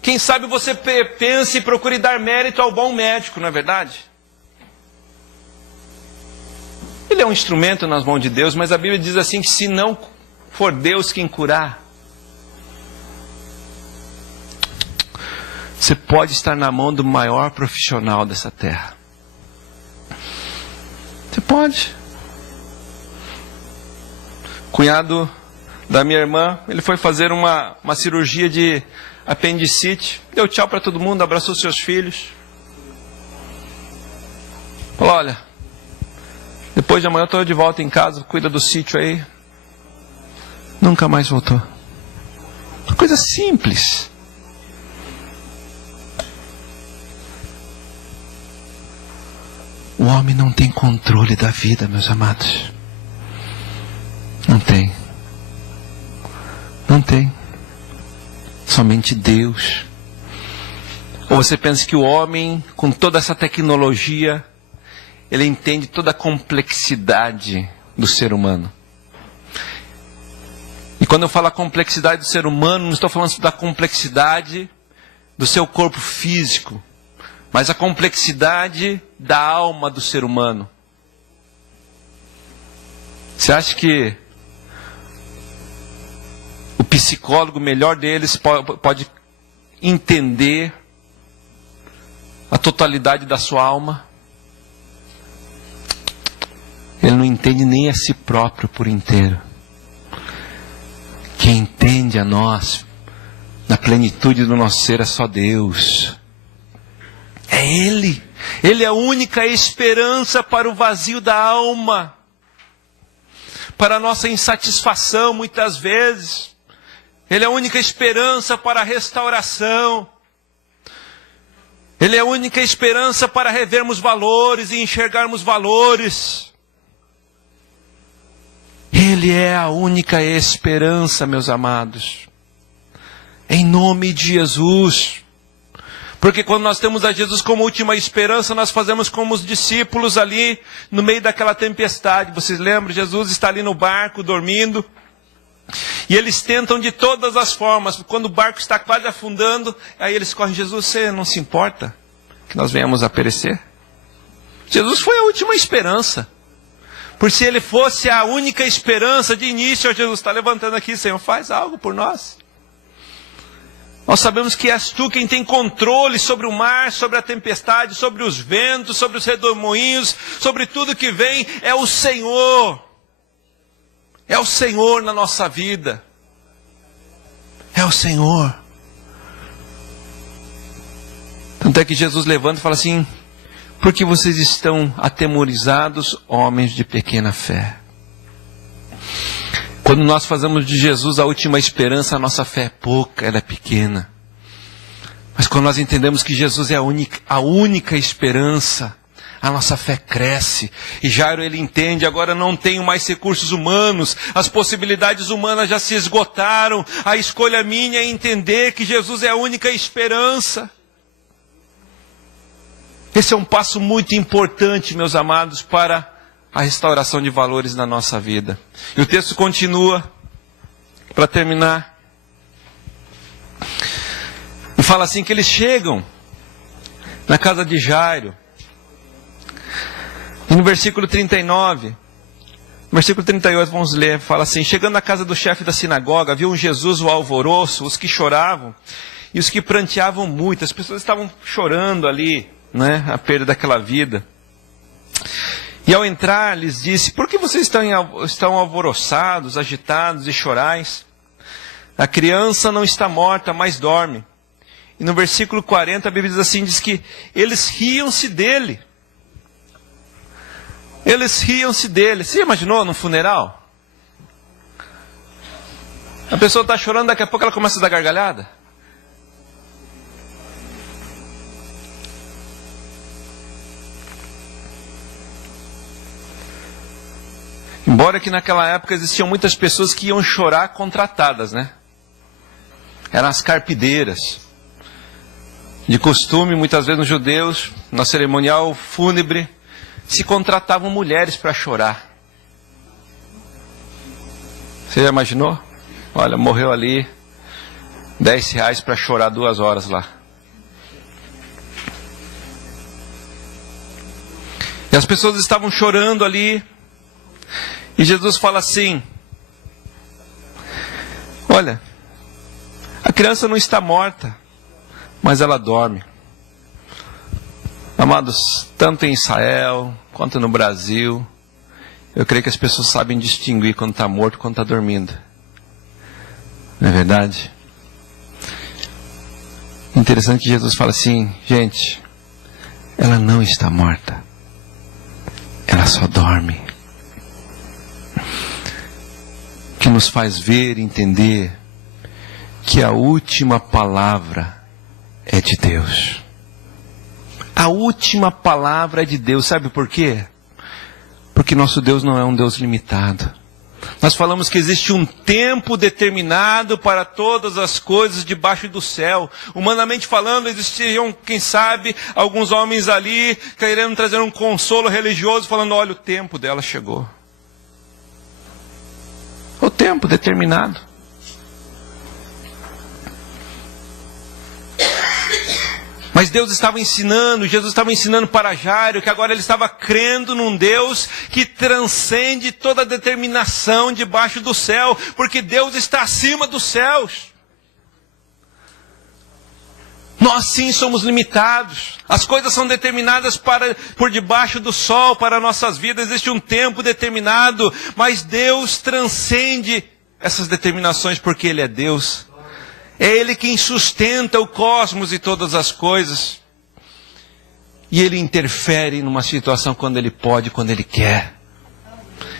Quem sabe você pense e procure dar mérito ao bom médico, não é verdade? Ele é um instrumento nas mãos de Deus, mas a Bíblia diz assim que se não for Deus quem curar, você pode estar na mão do maior profissional dessa terra. Você pode. Cunhado da minha irmã, ele foi fazer uma cirurgia de apendicite, deu tchau para todo mundo, abraçou seus filhos. Falou, olha, depois de amanhã eu estou de volta em casa, cuida do sítio aí. Nunca mais voltou. Uma coisa simples. O homem não tem controle da vida, meus amados. Não tem. Não tem. Somente Deus. Ou você pensa que o homem, com toda essa tecnologia, ele entende toda a complexidade do ser humano. E quando eu falo a complexidade do ser humano, não estou falando da complexidade do seu corpo físico, mas a complexidade da alma do ser humano. Você acha que o psicólogo melhor deles pode entender a totalidade da sua alma? Ele não entende nem a si próprio por inteiro. Quem entende a nós, na plenitude do nosso ser, é só Deus. É Ele. Ele é a única esperança para o vazio da alma. Para a nossa insatisfação, muitas vezes. Ele é a única esperança para a restauração. Ele é a única esperança para revermos valores e enxergarmos valores. Ele é a única esperança, meus amados. Em nome de Jesus. Porque quando nós temos a Jesus como última esperança, nós fazemos como os discípulos ali no meio daquela tempestade. Vocês lembram? Jesus está ali no barco dormindo. E eles tentam de todas as formas. Quando o barco está quase afundando, aí eles correm. Jesus, você não se importa que nós venhamos a perecer? Jesus foi a última esperança. Por se ele fosse a única esperança de início, Jesus está levantando aqui, Senhor, faz algo por nós. Nós sabemos que és tu quem tem controle sobre o mar, sobre a tempestade, sobre os ventos, sobre os redemoinhos, sobre tudo que vem. É o Senhor. É o Senhor na nossa vida. É o Senhor. Tanto é que Jesus levanta e fala assim: por que vocês estão atemorizados, homens de pequena fé? Quando nós fazemos de Jesus a última esperança, a nossa fé é pouca, ela é pequena. Mas quando nós entendemos que Jesus é a única esperança, a nossa fé cresce. E Jairo, ele entende, agora não tenho mais recursos humanos, as possibilidades humanas já se esgotaram, a escolha minha é entender que Jesus é a única esperança. Esse é um passo muito importante, meus amados, para a restauração de valores na nossa vida. E o texto continua, para terminar. E fala assim que eles chegam na casa de Jairo. E no versículo 39, no versículo 38, vamos ler, fala assim: chegando na casa do chefe da sinagoga, viu Jesus o alvoroço, os que choravam e os que pranteavam muito. As pessoas estavam chorando ali, né, a perda daquela vida. E ao entrar, lhes disse: por que vocês estão alvoroçados, agitados e chorais? A criança não está morta, mas dorme. E no versículo 40, a Bíblia diz assim, diz que eles riam-se dele. Eles riam-se dele. Você já imaginou num funeral? A pessoa está chorando, daqui a pouco ela começa a dar gargalhada. Embora que naquela época existiam muitas pessoas que iam chorar contratadas, né? Eram as carpideiras. De costume, muitas vezes nos judeus, no cerimonial fúnebre, se contratavam mulheres para chorar. Você já imaginou? Olha, morreu ali, R$10 para chorar 2 horas lá. E as pessoas estavam chorando ali. E Jesus fala assim: olha, a criança não está morta, mas ela dorme. Amados, tanto em Israel quanto no Brasil, eu creio que as pessoas sabem distinguir quando está morto e quando está dormindo. Não é verdade? Interessante que Jesus fala assim: gente, ela não está morta, ela só dorme. Que nos faz ver e entender que a última palavra é de Deus. A última palavra é de Deus. Sabe por quê? Porque nosso Deus não é um Deus limitado. Nós falamos que existe um tempo determinado para todas as coisas debaixo do céu. Humanamente falando, existiam, quem sabe, alguns homens ali querendo trazer um consolo religioso, falando: olha, o tempo dela chegou. O tempo determinado. Mas Deus estava ensinando, Jesus estava ensinando para Jairo que agora ele estava crendo num Deus que transcende toda determinação debaixo do céu, porque Deus está acima dos céus. Nós sim somos limitados. As coisas são determinadas por debaixo do sol para nossas vidas. Existe um tempo determinado, mas Deus transcende essas determinações porque Ele é Deus. É Ele quem sustenta o cosmos e todas as coisas. E Ele interfere numa situação quando Ele pode, quando Ele quer.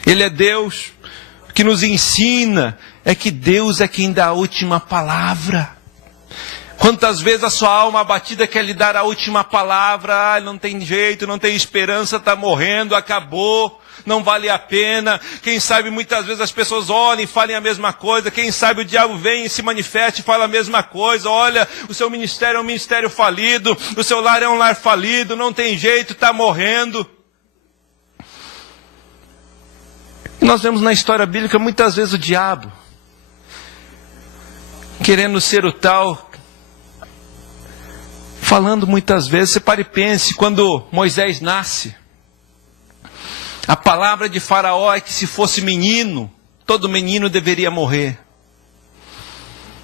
Ele é Deus. O que nos ensina é que Deus é quem dá a última palavra. Quantas vezes a sua alma abatida quer lhe dar a última palavra? Ah, não tem jeito, não tem esperança, está morrendo, acabou, não vale a pena. Quem sabe muitas vezes as pessoas olhem e falem a mesma coisa. Quem sabe o diabo vem e se manifeste e fala a mesma coisa. Olha, o seu ministério é um ministério falido, o seu lar é um lar falido, não tem jeito, está morrendo. E nós vemos na história bíblica muitas vezes o diabo querendo ser o tal, falando muitas vezes. Você para e pense, quando Moisés nasce, a palavra de Faraó é que se fosse menino, todo menino deveria morrer.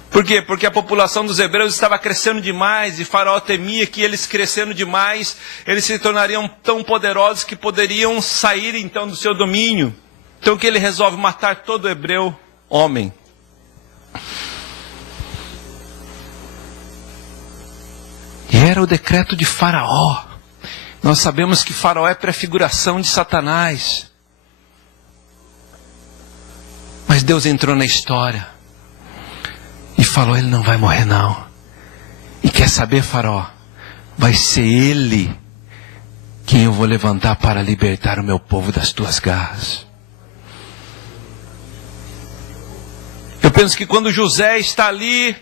Por quê? Porque a população dos hebreus estava crescendo demais, e Faraó temia que eles crescendo demais, eles se tornariam tão poderosos que poderiam sair então do seu domínio. Então que ele resolve matar todo hebreu homem. E era o decreto de Faraó. Nós sabemos que Faraó é prefiguração de Satanás. Mas Deus entrou na história e falou: ele não vai morrer não. E quer saber, Faraó? Vai ser ele quem eu vou levantar para libertar o meu povo das tuas garras. Eu penso que quando José está ali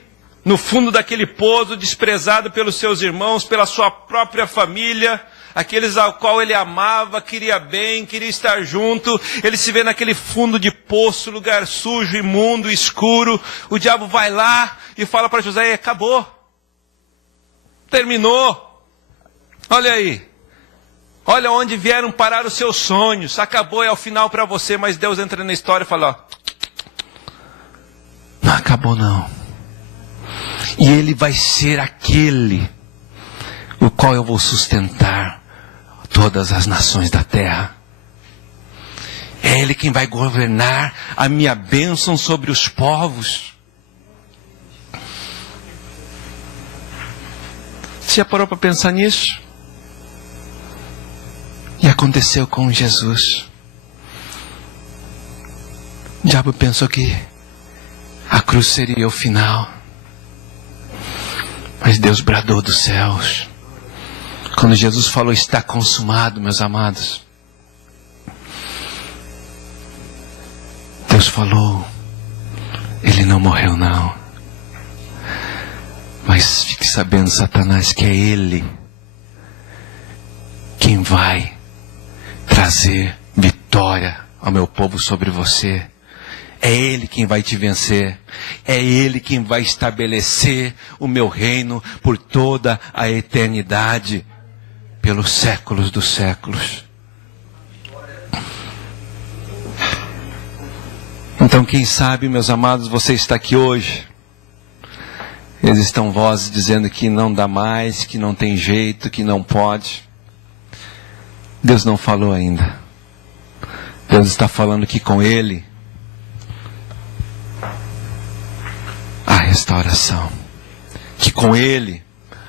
no fundo daquele poço, desprezado pelos seus irmãos, pela sua própria família, aqueles ao qual ele amava, queria bem, queria estar junto, ele se vê naquele fundo de poço, lugar sujo, imundo, escuro. O diabo vai lá e fala para José: acabou, terminou, olha aí, olha onde vieram parar os seus sonhos, acabou, é o final para você. Mas Deus entra na história e fala: ó, não acabou não. E ele vai ser aquele o qual eu vou sustentar todas as nações da terra. É ele quem vai governar a minha bênção sobre os povos. Você já parou para pensar nisso? E aconteceu com Jesus. O diabo pensou que a cruz seria o final. Mas Deus bradou dos céus. Quando Jesus falou: está consumado, meus amados, Deus falou: ele não morreu não. Mas fique sabendo, Satanás, que é ele quem vai trazer vitória ao meu povo sobre você. É Ele quem vai te vencer. É Ele quem vai estabelecer o meu reino por toda a eternidade, pelos séculos dos séculos. Então, quem sabe, meus amados, você está aqui hoje. Existem vozes dizendo que não dá mais, que não tem jeito, que não pode. Deus não falou ainda. Deus está falando que com Ele a restauração, que com Ele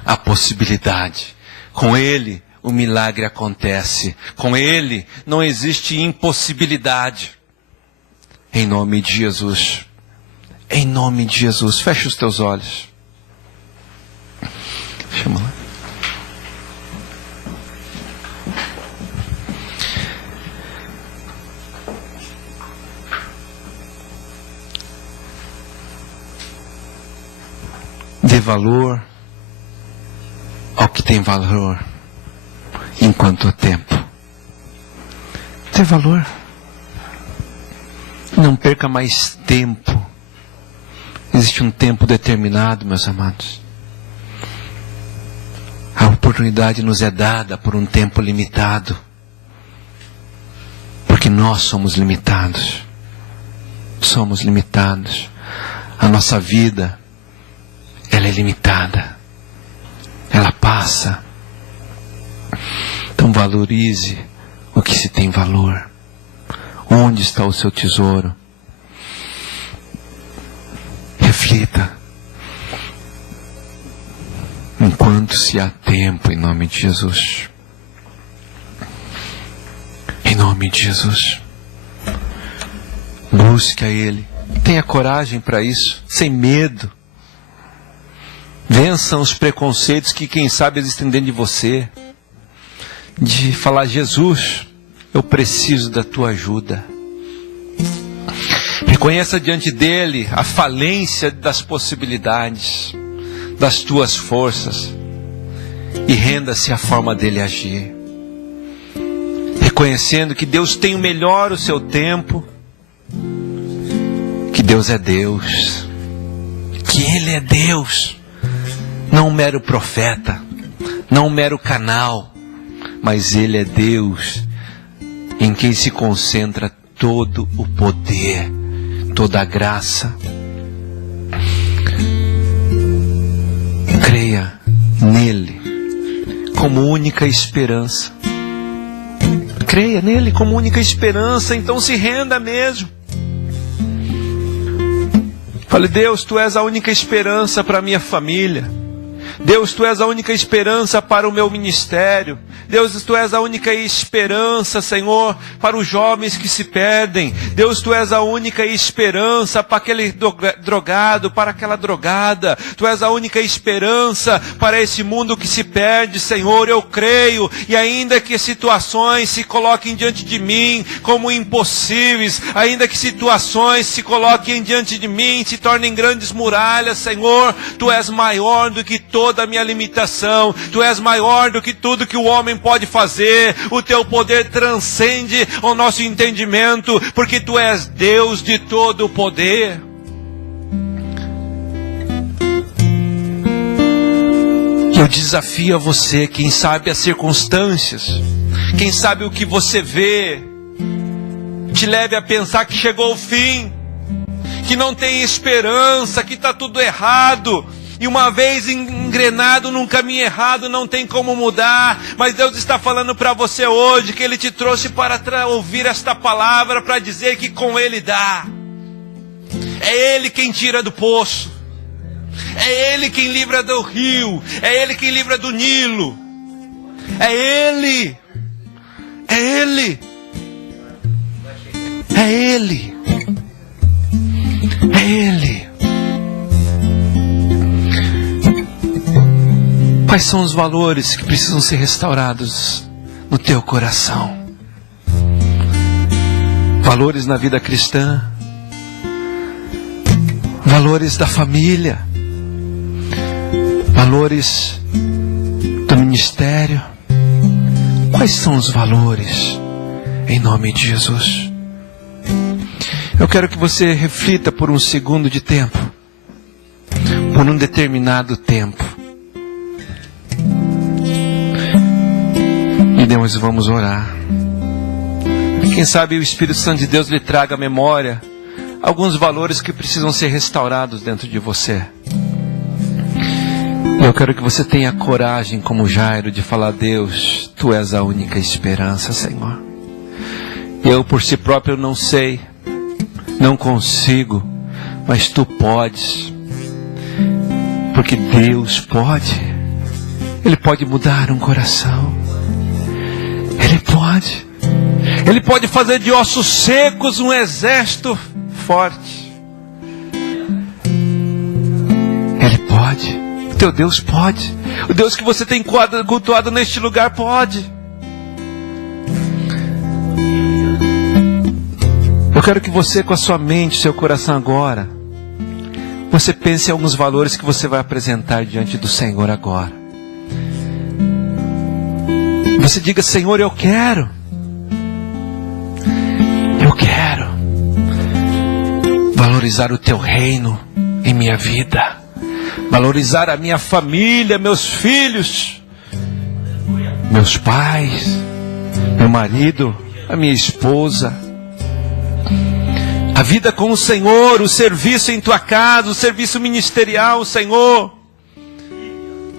a possibilidade, com Ele o milagre acontece, com Ele não existe impossibilidade. Em nome de Jesus, em nome de Jesus, fecha os teus olhos. Chama lá. Dê valor ao que tem valor enquanto há tempo. Dê valor. Não perca mais tempo. Existe um tempo determinado, meus amados. A oportunidade nos é dada por um tempo limitado. Porque nós somos limitados. Somos limitados. A nossa vida, ela é limitada. Ela passa. Então valorize o que se tem valor. Onde está o seu tesouro? Reflita. Enquanto se há tempo, em nome de Jesus. Em nome de Jesus. Busque a Ele. Tenha coragem para isso, sem medo. Vençam os preconceitos que quem sabe existem dentro de você. De falar, Jesus, eu preciso da tua ajuda. Reconheça diante dele a falência das possibilidades, das tuas forças, e renda-se à forma dele agir. Reconhecendo que Deus tem o melhor o seu tempo, que Deus é Deus, que Ele é Deus, não um mero profeta, não um mero canal, mas Ele é Deus, em quem se concentra todo o poder, toda a graça. Creia nele como única esperança. Creia nele como única esperança, então se renda mesmo. Fale, Deus, Tu és a única esperança para a minha família. Deus, Tu és a única esperança para o meu ministério. Deus, Tu és a única esperança, Senhor, para os jovens que se perdem. Deus, Tu és a única esperança para aquele drogado, para aquela drogada. Tu és a única esperança para esse mundo que se perde, Senhor. Eu creio, e ainda que situações se coloquem diante de mim como impossíveis, ainda que situações se coloquem diante de mim, se tornem grandes muralhas, Senhor, Tu és maior do que toda a minha limitação. Tu és maior do que tudo que o homem pode fazer. O Teu poder transcende o nosso entendimento, porque Tu és Deus de todo o poder. Eu desafio a você, quem sabe as circunstâncias, quem sabe o que você vê, te leve a pensar que chegou o fim, que não tem esperança, que está tudo errado. E uma vez engrenado num caminho errado, não tem como mudar. Mas Deus está falando para você hoje, que Ele te trouxe para ouvir esta palavra, para dizer que com Ele dá. É Ele quem tira do poço. É Ele quem livra do rio. É Ele quem livra do Nilo. É Ele. É Ele. É Ele. É Ele. Quais são os valores que precisam ser restaurados no teu coração? Valores na vida cristã, valores da família, valores do ministério. Quais são os valores Em nome de Jesus. Eu quero que você reflita por um segundo de tempo. Por um determinado tempo. E Deus, vamos orar. Quem sabe o Espírito Santo de Deus lhe traga à memória alguns valores que precisam ser restaurados dentro de você. Eu quero que você tenha coragem, como Jairo, de falar: Deus, Tu és a única esperança, Senhor. Eu por si próprio não sei, não consigo, mas Tu podes. Porque Deus pode. Ele pode mudar um coração. Ele pode. Ele pode fazer de ossos secos um exército forte. Ele pode. O teu Deus pode. O Deus que você tem cultuado neste lugar pode. Eu quero que você, com a sua mente, seu coração agora, você pense em alguns valores que você vai apresentar diante do Senhor agora. Você diga: Senhor, eu quero valorizar o Teu reino em minha vida, valorizar a minha família, meus filhos, meus pais, meu marido, a minha esposa, a vida com o Senhor, o serviço em Tua casa, o serviço ministerial, Senhor.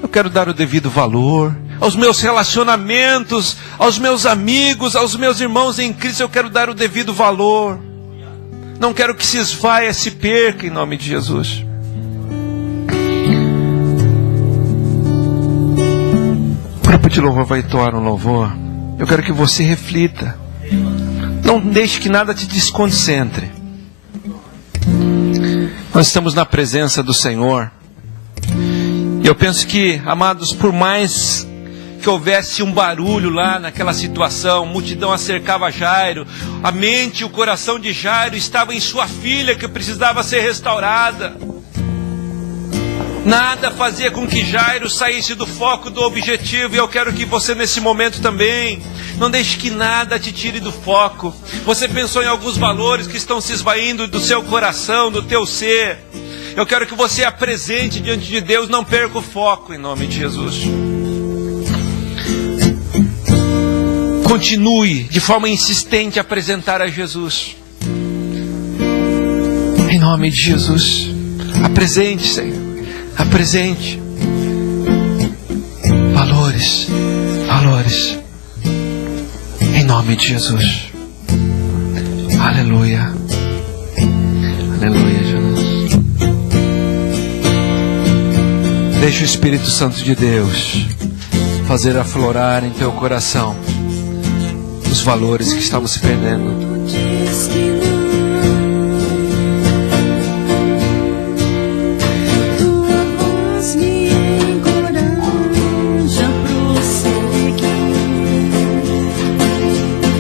Eu quero dar o devido valor aos meus relacionamentos, aos meus amigos, aos meus irmãos em Cristo. Eu quero dar o devido valor. Não quero que se esvaia, se perca, em nome de Jesus. O grupo de louvor vai entoar um louvor. Eu quero que você reflita. Não deixe que nada te desconcentre. Nós estamos na presença do Senhor. E eu penso que, amados, por mais que houvesse um barulho lá naquela situação, multidão acercava Jairo, a mente e o coração de Jairo estava em sua filha que precisava ser restaurada. Nada fazia com que Jairo saísse do foco do objetivo. E eu quero que você nesse momento também não deixe que nada te tire do foco. Você pensou em alguns valores que estão se esvaindo do seu coração, do teu ser. Eu quero que você apresente diante de Deus. Não perca o foco, em nome de Jesus. Continue de forma insistente a apresentar a Jesus. Em nome de Jesus. Apresente, Senhor. Apresente. Valores. Valores. Em nome de Jesus. Aleluia. Aleluia, Jesus. Deixa o Espírito Santo de Deus fazer aflorar em teu coração os valores que estavam se perdendo.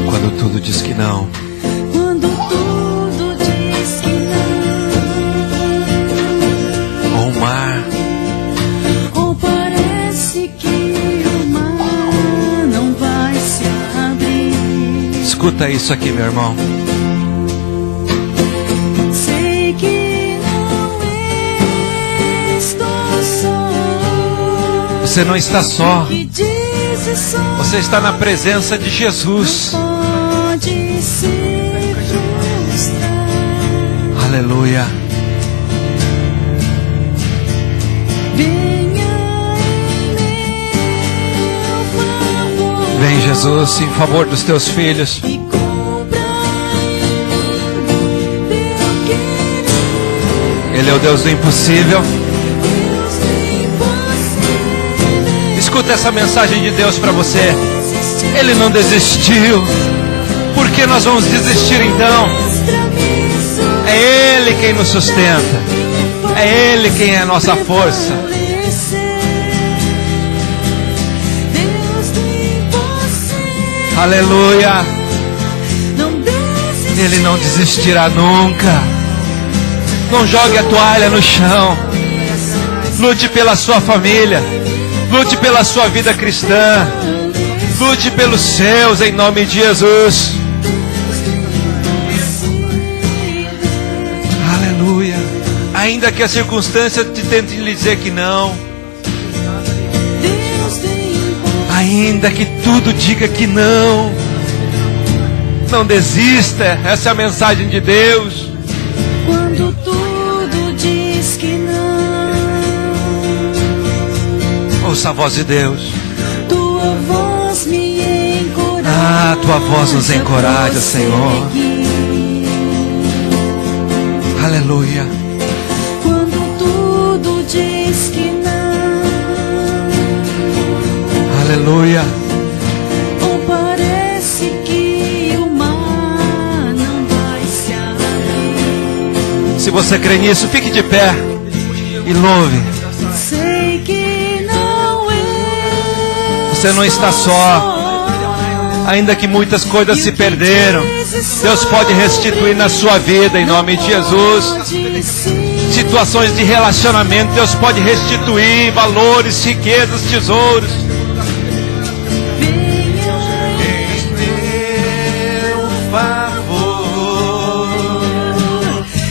Quando tudo diz que não. Quando tudo diz que não. Ou o mar. Ou parece que o mar não vai se abrir. Escuta isso aqui, meu irmão. Sei que não estou só. Você não está só. Que dizes só. Você está na presença de Jesus. Pode se frustrar. Aleluia. Venha em meu favor. Vem, Jesus, em favor dos teus filhos. E cumpra em teu querer. Ele é o Deus do impossível. Deus do impossível. Escuta essa mensagem de Deus para você. Ele não desistiu. Por que nós vamos desistir então? É Ele quem nos sustenta. É Ele quem é a nossa força. Aleluia. Ele não desistirá nunca. Não jogue a toalha no chão. Lute pela sua família. Lute pela sua vida cristã. Lute pelos seus em nome de Jesus. Ainda que a circunstância te tente lhe dizer que não. Deus tem poder. Ainda que tudo diga que não. Não desista. Essa é a mensagem de Deus. Quando tudo diz que não, Ouça a voz de Deus. tua voz me encoraja. Ah, tua voz nos encoraja, Senhor. Aleluia. Quando tudo diz que não, Aleluia. ou parece que o mar não vai se abrir. Se você crê nisso, fique de pé e louve. Sei que não é. Você não está só. Ainda que muitas coisas se perderam, Deus pode restituir na sua vida, em nome de Jesus. Situações de relacionamento, Deus pode restituir valores, riquezas, tesouros. Em teu favor,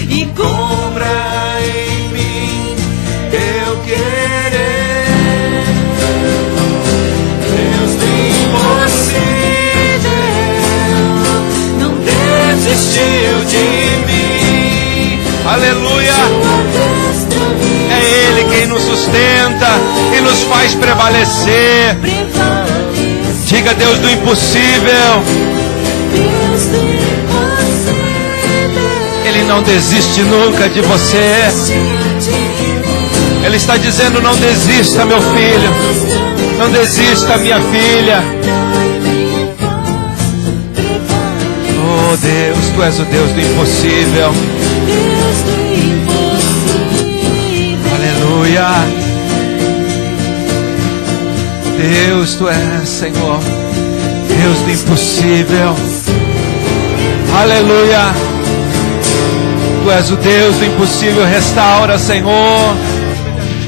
E compra em mim teu querer. Deus tem não desistiu de mim. Aleluia. É Ele quem nos sustenta e nos faz prevalecer. Diga a Deus do impossível. Ele não desiste nunca de você. Ele está dizendo: não desista, meu filho. Não desista, minha filha. Oh Deus, Tu és o Deus do impossível. Aleluia. Deus, Tu és, Senhor, Deus do impossível. Aleluia. Tu és o Deus do impossível. Restaura, Senhor.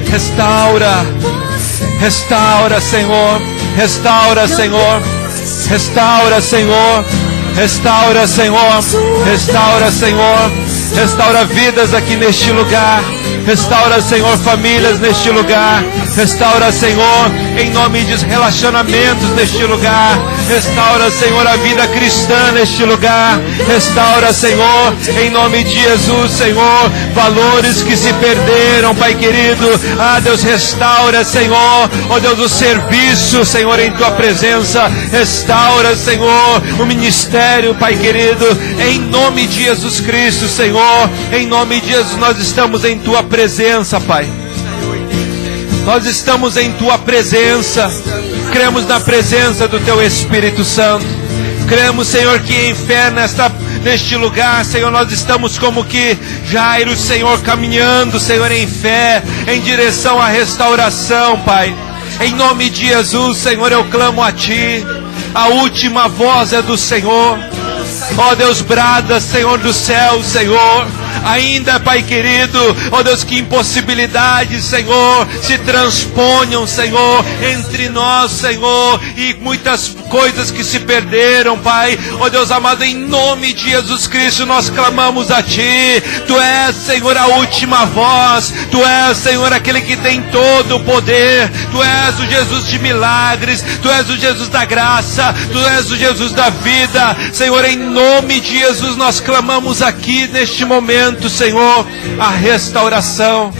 Restaura. Restaura, Senhor. Restaura, Senhor. Restaura, Senhor. Restaura, Senhor. Restaura, Senhor. Restaura vidas aqui neste lugar. Restaura, Senhor, famílias neste lugar. Restaura, Senhor, em nome de relacionamentos neste lugar. Restaura, Senhor, a vida cristã neste lugar. Restaura, Senhor, em nome de Jesus, Senhor, valores que se perderam, Pai querido. Ah, Deus, restaura, Senhor, oh Deus, o serviço, Senhor, em Tua presença. Restaura, Senhor, o ministério, Pai querido, em nome de Jesus Cristo, Senhor. Em nome de Jesus, nós estamos em Tua presença, Pai. Nós estamos em Tua presença. Cremos na presença do Teu Espírito Santo. Cremos, Senhor, que em fé neste lugar, Senhor, nós estamos como que Jairo, Senhor, caminhando, Senhor, em fé, em direção à restauração, Pai. Em nome de Jesus, Senhor, eu clamo a Ti. A última voz é do Senhor. Ó Deus, brada, Senhor do céu, Senhor. Ainda, Pai querido, ó Deus, que impossibilidades, Senhor, se transponham, Senhor, entre nós, Senhor, e muitas coisas que se perderam, Pai. Ó Deus amado, em nome de Jesus Cristo, nós clamamos a Ti. Tu és, Senhor, a última voz. Tu és, Senhor, aquele que tem todo o poder. Tu és o Jesus de milagres. Tu és o Jesus da graça. Tu és o Jesus da vida. Senhor, em nome de Jesus, nós clamamos aqui neste momento, Senhor, a restauração,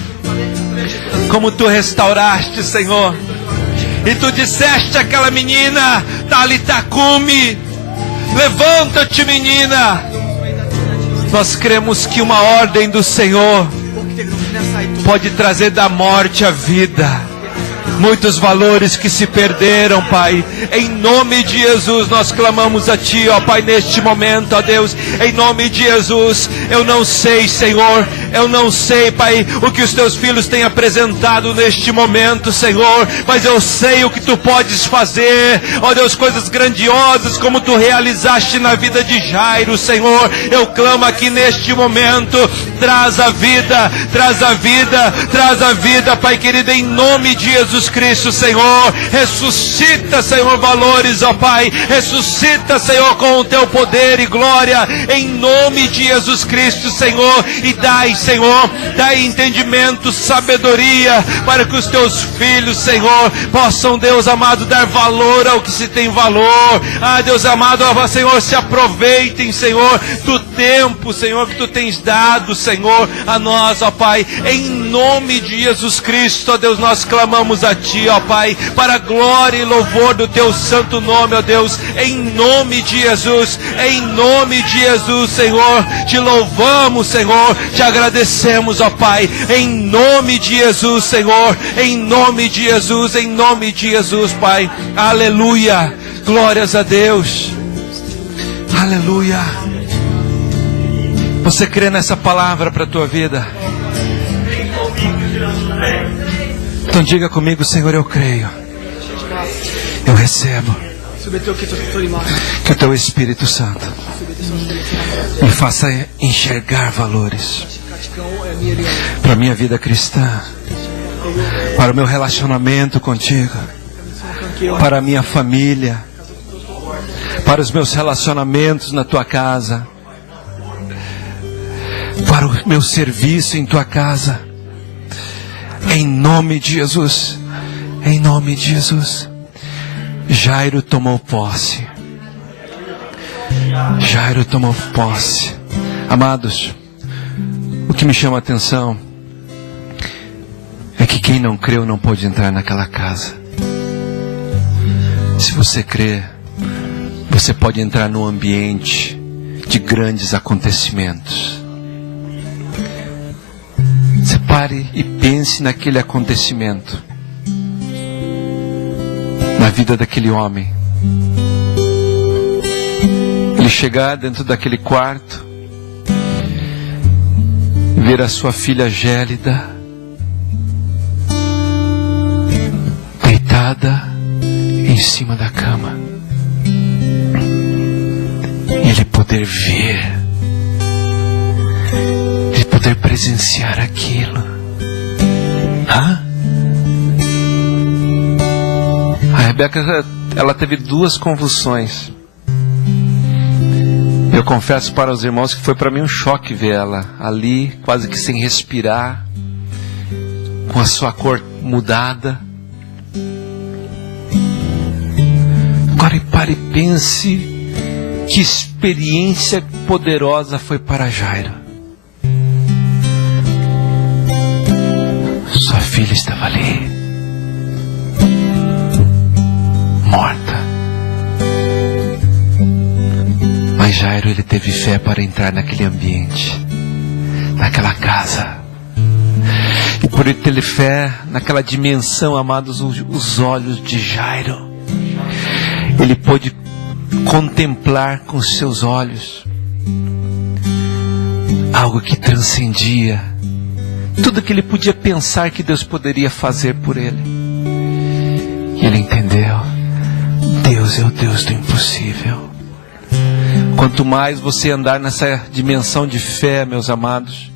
como Tu restauraste, Senhor, e Tu disseste àquela menina, Talita cumi, levanta-te, menina. Nós cremos que uma ordem do Senhor pode trazer da morte a vida. Muitos valores que se perderam, Pai. Em nome de Jesus, nós clamamos a Ti, ó Pai, neste momento, ó Deus. Em nome de Jesus, eu não sei, Senhor. Eu não sei, Pai, o que os Teus filhos têm apresentado neste momento, Senhor. Mas eu sei o que Tu podes fazer. Ó Deus, coisas grandiosas como Tu realizaste na vida de Jairo, Senhor. Eu clamo aqui neste momento. Traz a vida, traz a vida, traz a vida, Pai querido, em nome de Jesus Cristo, Senhor. Ressuscita, Senhor, valores, ó Pai. Ressuscita, Senhor, com o Teu poder e glória, em nome de Jesus Cristo, Senhor. E dai, Senhor, dai entendimento, sabedoria, para que os teus filhos, Senhor, possam, Deus amado, dar valor ao que se tem valor. Deus amado, Senhor, se aproveitem, Senhor, do tempo, Senhor, que tu tens dado, Senhor, a nós, ó Pai, em nome de Jesus Cristo, ó Deus, nós clamamos a Ti, ó Pai, para a glória e louvor do Teu santo nome, ó Deus, em nome de Jesus, Senhor, Te louvamos, Senhor, Te agradecemos, ó Pai, em nome de Jesus, Senhor, em nome de Jesus, Pai, aleluia, glórias a Deus, aleluia. Você crê nessa palavra para a tua vida? Então diga comigo: Senhor, eu creio, eu recebo que o Teu Espírito Santo me faça enxergar valores para a minha vida cristã, para o meu relacionamento contigo, para a minha família, para os meus relacionamentos na Tua casa, para o meu serviço em Tua casa, em nome de Jesus, em nome de Jesus. Jairo tomou posse. Amados, o que me chama a atenção é que quem não creu não pôde entrar naquela casa. Se você crê, você pode entrar num ambiente de grandes acontecimentos. Você pare e pense naquele acontecimento, na vida daquele homem. Ele chegar dentro daquele quarto, ver a sua filha gélida, deitada em cima da cama, e ele poder ver, ele poder presenciar aquilo. A Rebeca, ela teve 2 convulsões. Eu confesso para os irmãos que foi para mim um choque ver ela ali, quase que sem respirar, com a sua cor mudada. Agora pare e pense que experiência poderosa foi para Jairo. Sua filha estava ali, morta. Mas Jairo, ele teve fé para entrar naquele ambiente, naquela casa. E por ele ter fé naquela dimensão, amados, os olhos de Jairo, ele pôde contemplar com seus olhos algo que transcendia tudo que ele podia pensar que Deus poderia fazer por ele. E ele entendeu: Deus é o Deus do impossível. Quanto mais você andar nessa dimensão de fé, meus amados,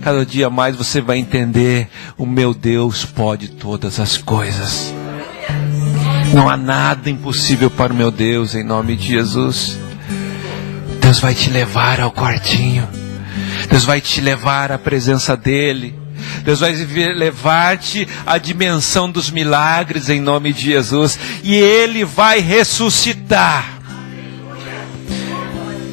cada dia mais você vai entender: o meu Deus pode todas as coisas. Não há nada impossível para o meu Deus, em nome de Jesus. Deus vai te levar ao quartinho. Deus vai te levar à presença dEle. Deus vai levar-te à dimensão dos milagres, em nome de Jesus. E Ele vai ressuscitar.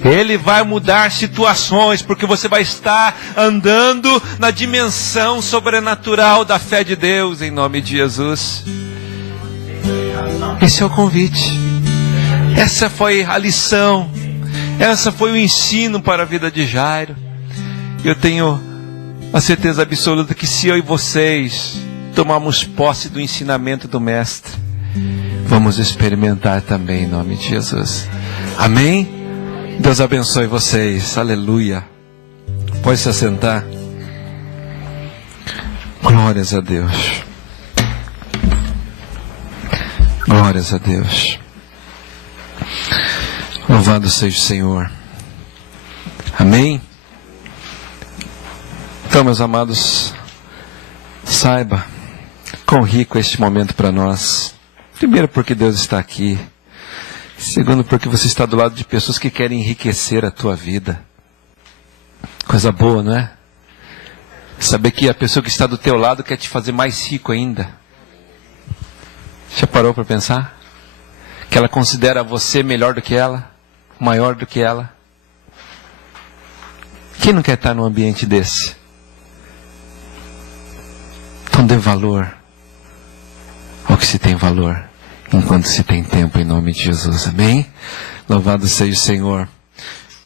Ele vai mudar situações, porque você vai estar andando na dimensão sobrenatural da fé de Deus, em nome de Jesus. Esse é o convite. Essa foi a lição. Essa foi o ensino para a vida de Jairo. Eu tenho a certeza absoluta que se eu e vocês tomarmos posse do ensinamento do Mestre, vamos experimentar também, em nome de Jesus. Amém? Deus abençoe vocês. Aleluia. Pode se assentar. Glórias a Deus. Glórias a Deus. Louvado seja o Senhor. Amém? Então, meus amados, saiba quão rico é este momento para nós. Primeiro, porque Deus está aqui. Segundo, porque você está do lado de pessoas que querem enriquecer a tua vida. Coisa boa, não é? Saber que a pessoa que está do teu lado quer te fazer mais rico ainda. Já parou para pensar? Que ela considera você melhor do que ela, maior do que ela. Quem não quer estar num ambiente desse? Então dê valor ao que se tem valor, enquanto se tem tempo, em nome de Jesus. Amém? Louvado seja o Senhor.